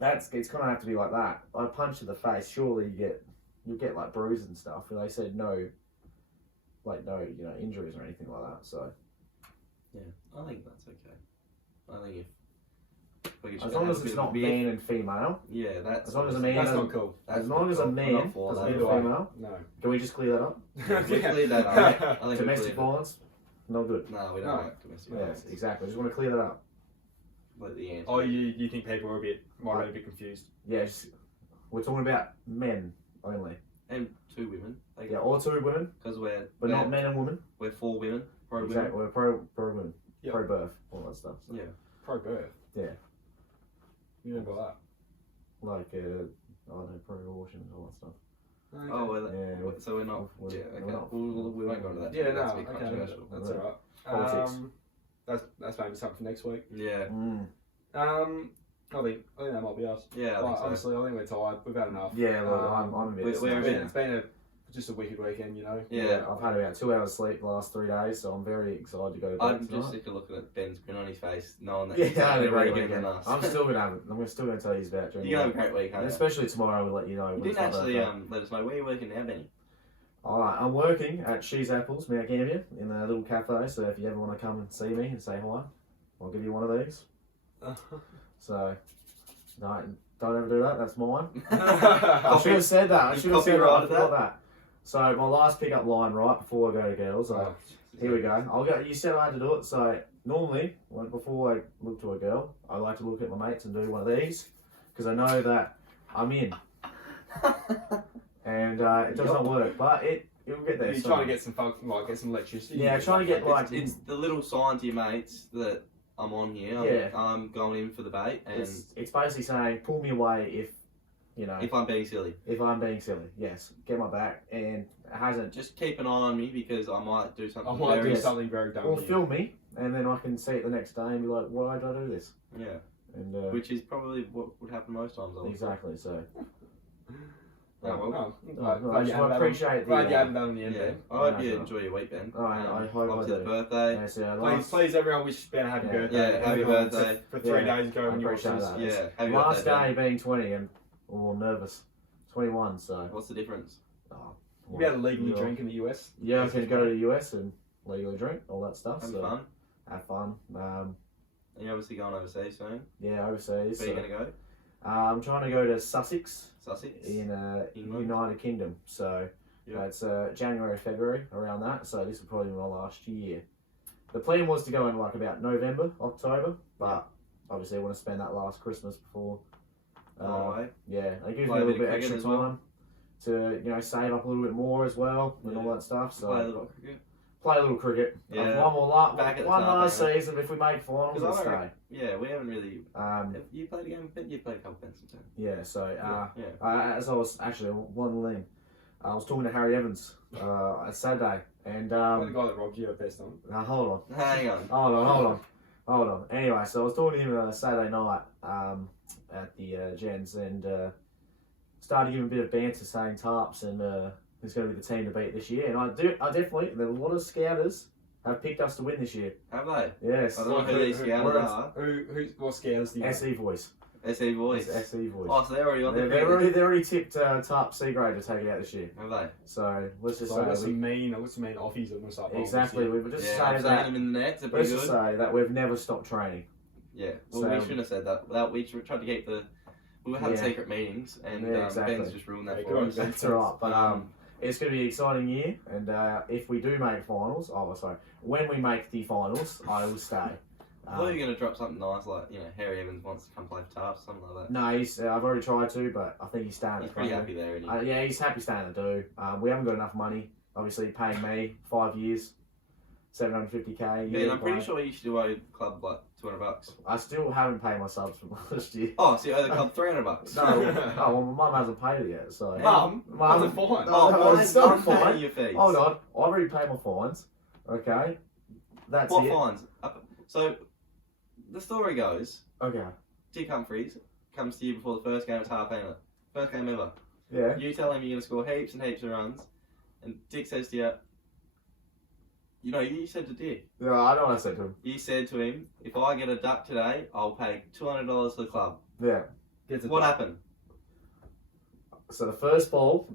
it's gonna have to be like that. I punch to the face. Surely you'll get like bruises and stuff. And they said no, injuries or anything like that. So yeah, I think that's okay. I think if we could as just long have as a it's bit of not a beer- man and female. Yeah, that's As long as a obviously- man That's and- not cool. that's as long as a not- man we're not for doesn't that. hit a female. No. Can we just clear that up? We cleared that up. I think we Domestic cleared violence, no good. it. No, we don't No. like domestic Yes, violence. exactly. Just want to clear that up. Like the answer. Oh, you think people are might be a bit confused? Yeah, we're talking about men only. And two women. Like, Yeah, or two women, because but not men and women. we're for women. Pro Exactly. women. We're pro women, Yep. pro birth, all that stuff. So. Yeah. Pro birth. Yeah. You know about Like I don't know, pro abortion and all that stuff. that? Oh, well, Yeah. so we're not. We're- Yeah, we're okay. not- We won't go into that. Yeah, no, That's a bit okay, controversial. that's Yeah. alright. Politics. That's maybe something for next week. Yeah. I think that might be us. Yeah, I think so. Honestly, I think we're tired. We've had enough. Yeah, look, I'm a bit. we're snowed a It's bit- been, out. it's been just a wicked weekend, you know. Yeah. I've had about 2 hours sleep the last 3 days, so I'm very excited to go to bed I'm tonight. just sick of looking at Ben's grin on his face, knowing that Yeah, he's I had having a a great really good weekend. than us. I'm still gonna tell you about during You're gonna the have a great week, and huh? especially tomorrow. We'll let you know. You when didn't it's my actually birthday. let us know where you're working now, Benny. Alright, I'm working at She's Apples, Mount Gambier, in a little cafe. So if you ever want to come and see me and say hi, I'll give you one of these. So no, don't ever do that. That's mine. I should have said that. I You should have said that. I copyrighted forgot that. So my last pickup line, right before I go to girls. Here we go. I'll go. You said I had to do it. So normally, before I look to a girl, I like to look at my mates and do one of these because I know that I'm in, and it does not work, but it'll get there. You're soon. trying to get some get some electricity. Yeah, trying to get like It's the little sign to your mates that I'm on here. Yeah. I'm going in for the bait, and it's basically saying pull me away if if I'm being silly, if I'm being silly. Yes, get my back, and it hasn't. just keep an eye on me because I might do something. I might very, do something very dumb. Or here. film me, and then I can see it the next day and be like, why did I do this? Yeah, And which is probably what would happen most times. I would say. exactly. So Oh, well. I appreciate Glad the. you haven't done in the end, Yeah, Ben. I hope No, you sure. enjoy your week, Ben. I hope I Obviously do. the birthday. Yes, yeah, Please, everyone wish Ben a happy Yeah. birthday. Yeah, happy birthday. For 3 Yeah, days ago I when you watched appreciate this. that. Yeah, happy last birthday, day being 20 and nervous. 21, so. Ben. What's the difference? Oh, You be able to legally yeah. drink in the US. Yeah, I can go to the US and legally drink, all that stuff. Have so fun. Have fun. And you're obviously going overseas soon. Yeah, overseas. Where are you going to go? I'm trying to go to Sussex Sussex? in England? United Kingdom. So Yeah. it's January, February, around that. So this will probably be my last year. The plan was to go in like about November, October, but obviously I want to spend that last Christmas before. Oh, eh? Yeah, it gives Play me a a little bit bit of extra cricket as well. time to save up a little bit more as well and Yeah. all that stuff. So Play a little cricket. play a little cricket. Yeah. One more Back at the one start, last back season. If we make finals, we'll Because I stay. don't Yeah, we haven't really. Um, You played a game with Ben? You played a couple games with Ben. yeah. So Yeah. as I was actually one thing, I was talking to Harry Evans on Saturday, and The guy that robbed you at best on. hold on. Hang on. Hold on. Anyway, so I was talking to him Saturday night at the Gens and started giving a bit of banter saying Tarps and who's going to be the team to beat this year. And I definitely, there are a lot of scouters have picked us to win this year. Have they? Yes. I don't know who these scouters are. What scares you? SE Voice. SE Voice. It's SE Voice. Oh, so they're already on the They're already tipped Tarp C grade to take it out this year. Have they? So let's just So I've got say some mean offies that want to start bowling exactly. this year. We would just Yeah, say I've seen that. them in the nets. They're Let's pretty just good. say that we've never stopped training. Yeah. Well, So- we shouldn't have said that. We tried to keep the. We had Yeah. secret meetings, and Yeah, exactly. Ben's just ruined that Yeah, for good on us. Ben. That's all right. But it's going to be an exciting year, and if we do make finals, when we make the finals, I will stay. I thought you were going to drop something nice like, Harry Evans wants to come play for Taft, something like that. No, I've already tried to, but I think he's staying. He's pretty happy there, isn't he? Yeah, he's happy staying at the do. We haven't got enough money, obviously, paying me 5 years, $750K. Yeah, I'm pretty sure you should owe the club like $200. I still haven't paid my subs from last year. Oh, so you owe the club $300? No, well, my mum hasn't paid it yet, so... Mum? That's a fine. Oh, it's not fine. fine. Your fees. Hold on, I've already paid my fines, okay? That's What it. fines? So, the story goes, Okay, Dick Humphries comes to you before the first game at Tarpana. First game ever. yeah. You tell him you're going to score heaps and heaps of runs, and Dick says to you, you said to Dick, No, I know what I said to him. you said to him, if I get a duck today, I'll pay $200 to the club. Yeah. What happened? So the first ball,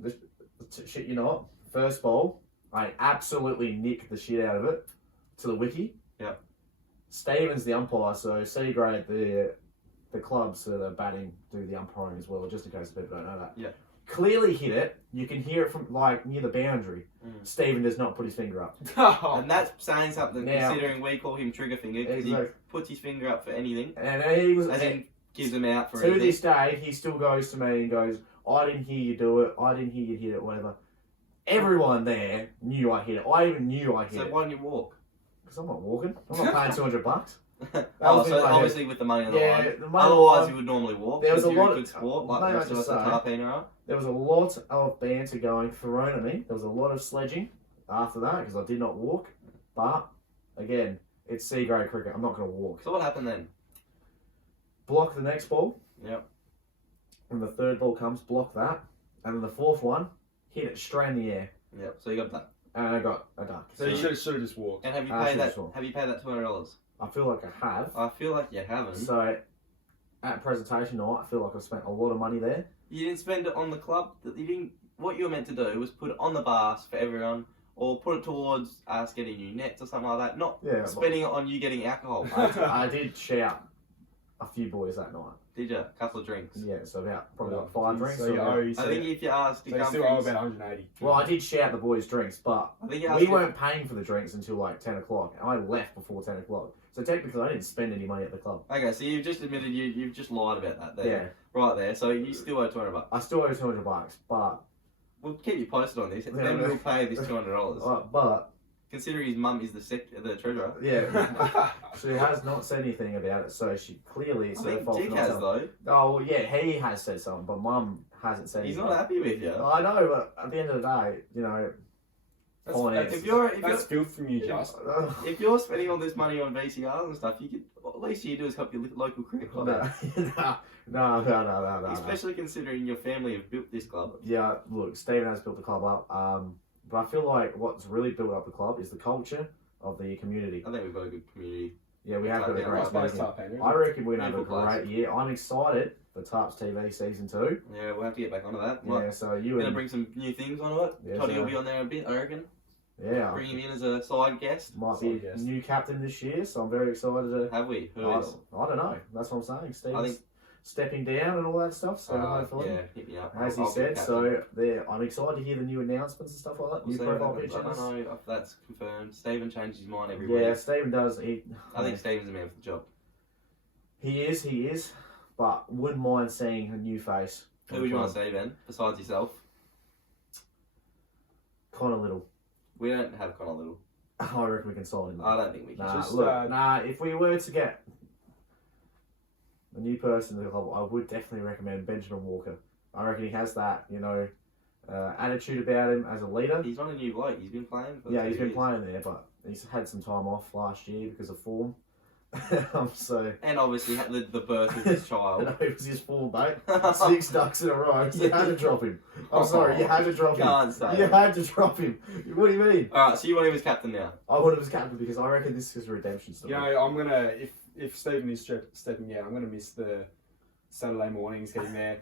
shit you not, first ball, I absolutely nicked the shit out of it to the wicky. Yep. Stephen's the umpire, so C grade the clubs that are batting do the umpiring as well, just in case people don't know that. Yeah. Clearly hit it. You can hear it from like near the boundary. Stephen does not put his finger up. And that's saying something, Now- considering we call him Trigger Finger, because he puts his finger up for anything, And he was as in gives them out for to anything. this day, he still goes to me and goes, I didn't hear you do it. I didn't hear you hit it, whatever. Everyone there knew I hit it. I even knew I hit So it. why didn't you walk? Because I'm not walking. I'm not paying $200. Oh, was in so my head. obviously with the money on the Yeah, line. the money Otherwise, line- you would normally walk. There was because a you're lot good of- sport, like maybe the I rest of us just at Tarpana are. There was a lot of banter thrown at me. There was a lot of sledging after that because I did not walk. But, again, it's C grade cricket. I'm not going to walk. So what happened then? Block the next ball. Yep. When the third ball comes, block that. And then the fourth one, hit it straight in the air. Yep. So you got that. And I got a duck. So you should have just walked. And have you I paid should've that? sworn. Have you paid that $200? I feel like I have. I feel like you haven't. So, at presentation night, I feel like I've spent a lot of money there. You didn't spend it on the club. You didn't. What you were meant to do was put it on the bars for everyone, or put it towards us getting new nets or something like that. Not spending it on you getting alcohol. I did shout a few boys that night. Did you? A couple of drinks. Yeah, so about probably like 5 drinks. So or you about- owe, I think if you asked, so you still owe about 180. Well, I did shout the boys' drinks, but I think you asked we weren't paying for the drinks until like 10 o'clock, and I left before 10 o'clock. So technically, I didn't spend any money at the club. Okay, so you've just admitted you've just lied about that there. Yeah, Right there. So you still owe $200. I still owe $200, but We'll keep you posted on this. Yeah, Then yeah. we'll pay this $200. but Considering his mum is the treasurer. yeah, she has not said anything about it, so she clearly it's I her think fault. Dick for not has telling- though. Oh well, yeah, he has said something, but Mum hasn't said He's anything. not happy with you. I know, but at the end of the day, you know, finance. That's filth from you, Just. If you're spending all this money on VCRs and stuff, you could at least you do is help your local cricket club out. No. Especially considering your family have built this club. Yeah, look, Stephen has built the club up, but I feel like what's really built up the club is the culture of the community. I think we've got a good community. Yeah, we have got a Yeah, great Nice community. Tarpana. I reckon we're going to have a Beautiful place. great year. I'm excited for Tarps TV Season 2. Yeah, we'll have to get back onto that. Yeah, so you We're gonna and... bring some new things onto it. Yeah, Toddy so- will be on there a bit, I reckon. Yeah, Bring him in as a side guest. might be Solid guess. new captain this year, so I'm very excited to... Have we? Who I is? don't know. That's what I'm saying. Steve's I think- stepping down and all that stuff, so hopefully... Yeah, hit me up. As he I'll be said, captain. so there. I'm excited to hear the new announcements and stuff like that. We'll New see what profile happens. I pictures. don't know if that's confirmed. Stephen changes his mind every Yeah, week. Stephen does. I think Stephen's the man for the job. He is. But wouldn't mind seeing a new face. Who would you want to see then, besides yourself? Connor Little. We don't have Connor Little. I reckon we can sign him. I don't think we can. Just, If we were to get a new person to the club, I would definitely recommend Benjamin Walker. I reckon he has that, attitude about him as a leader. He's not a new bloke. He's been playing for Yeah, 2 he's been years. playing there, but he's had some time off last year because of form. So And obviously had the birth of his child. it was his form, mate. 6 ducks in a row. You had to drop him. I'm sorry, you had to drop him. Can't say. You had to drop him. What do you mean? Alright, so you want him as captain now? I want him as captain because I reckon this is a redemption story. You know, I'm gonna if Stephen is stepping out, I'm gonna miss the Saturday mornings getting there.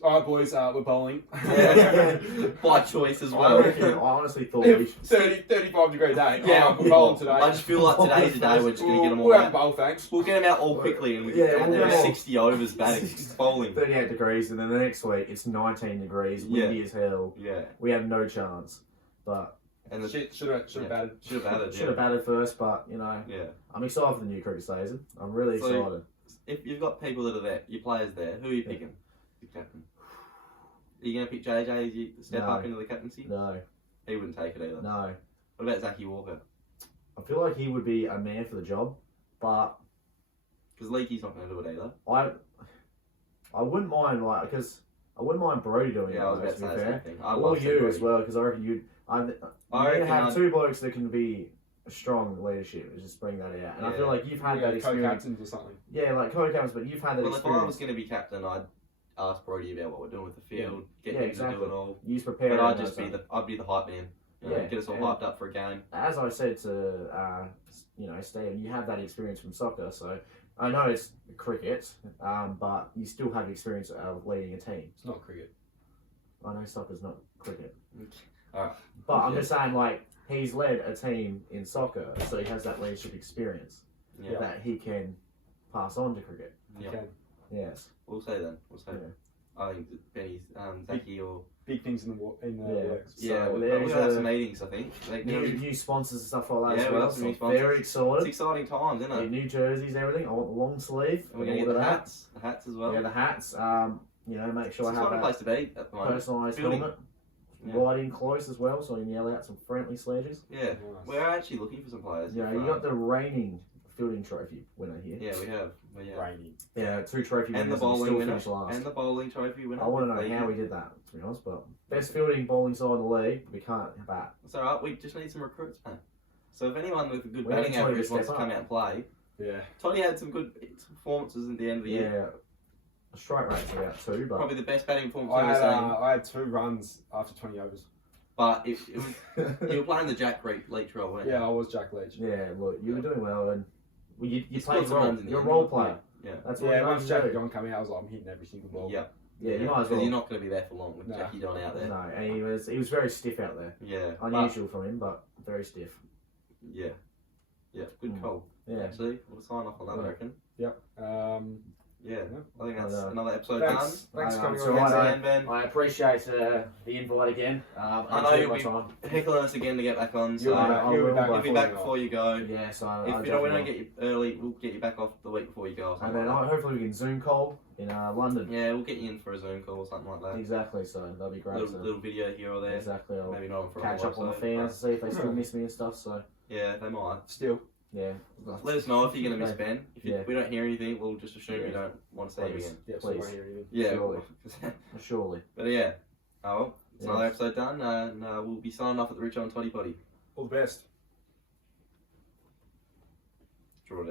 All right, boys, we're bowling. Yeah. By choice as I well. honestly thought we should. 35-degree day. Yeah, we're bowling today. I just feel like today's the day we're just going to get them all We'll have a out. bowl, thanks. We'll get them out all quickly and Yeah, and we'll then get 'em all. 60 overs batting, bowling. 38 degrees, and then the next week it's 19 degrees, windy as hell. Yeah. We have no chance. But And the Shit, should have batted. should have batted. should have batted first. But you know, Yeah. I'm excited for the new cricket season. I'm really So- excited. If you've got people that are there, your players there, who are you picking? Your captain. Are you going to pick JJ as you step No. up into the captaincy? No, He wouldn't take it either. no. What about Zachy Walker? I feel like he would be a man for the job, but Because Leakey's not going to do it either. I wouldn't mind because I wouldn't mind Brody doing Yeah, I was it. about To to be say the same fair, thing. I or love you Brody. as well, because I reckon you'd. I You reckon have I'd- two blokes that can be a strong leadership. Just bring that out, and I feel Yeah. like you've had that experience. co-captains or something. Yeah, like co-captains, but you've had that Well, if I experience. was going to be captain, I'd ask Brody about what we're doing with the field, get Yeah, him exactly. to do it all. You've prepared. But I'd and just be that's I'd be the hype man. You know, Yeah, get us all and- hyped up for a game. as I said to Steve, you have that experience from soccer, so I know it's cricket, but you still have experience of leading a team. It's not cricket. I know soccer's not cricket, Alright. but I'm Yeah. just saying, like, he's led a team in soccer, so he has that leadership experience Yeah. that he can pass on to cricket. Yeah. Okay. Yes. We'll say then. We'll say. Yeah. I think Benny's Zachy or Big things in the Yeah. works. yeah. So We'll there's have a- some meetings. I think. Like, you know, New sponsors and stuff like that Yeah, as we'll well. have some So new sponsors. very it's excited. exciting times, isn't Yeah, it? new jerseys, everything. I want the long sleeve. And we're going to all get the of that. hats. The hats as well. Yeah, the hats. Make sure It's I not a have place that to be at the moment. personalised Building. helmet. Yeah. Right in close as well, so I can yell out some friendly sledges. Yeah. Nice. We're actually looking for some players. You know, if, you got the reigning fielding trophy winner here. Yeah, we have. Rainy. Yeah, 2 trophy And the winners. bowling still winner. finished last. And the bowling trophy winner. I want to know League. how we did that, to be honest. But best fielding bowling side in the league, we can't bat. It's alright, we just need some recruits, man. So if anyone with a good We batting need Toddy to average wants to step come up. out and play, Yeah. Toddy had some good performances at the end of the year. Yeah, strike rate's about 2, but Probably the best batting performance I I've had, ever seen. I had 2 runs after 20 overs. But it was, you were playing the Jack Leach role, weren't you? Yeah, I was Jack Leach. yeah, look, you were doing well, and you scored played some role. runs in the You're a end. role player. Yeah. That's what Yeah, you once need Jack to and do. John came out, I was like, I'm hitting every single ball. Yeah. Yeah, you might as Because well. you're not going to be there for long with No. Jackie Don out there. No, and he was very stiff out there. Yeah. Unusual from him, but very stiff. Yeah. Yeah, good Mm. call. Yeah. Actually, we'll sign off on that, I Yeah. reckon. Yep. Yeah, I think that's I know. another episode Thanks. done. Thanks for coming so on. Thanks I- again, Ben. I appreciate the invite again. I know you'll be heckling us again to get back on, so You'll be back, I you'll will, be back but- you'll be back before you go. Yeah, so I If we don't definitely get you early, we'll get you back off the week before you go or and something then like hopefully we can Zoom call in London. that. Yeah, we'll get you in for a Zoom call or something like that. Exactly, so that'd be great. Little video here or there. Exactly, I'll Maybe not for catch up on the website, fans, see if they still Yeah. miss me and stuff. So but Yeah, they might. Still. yeah, Let us know if you're going to miss Okay. Ben. If Yeah. we don't hear anything, we'll just assume Yeah. you don't want to see him Please. again. Yep, so Please. won't hear anything. Yeah, Surely. well, surely. but yeah. Oh well, it's Yes. another episode done, and we'll be signing off at the Richo Toddy Poddy. All the best.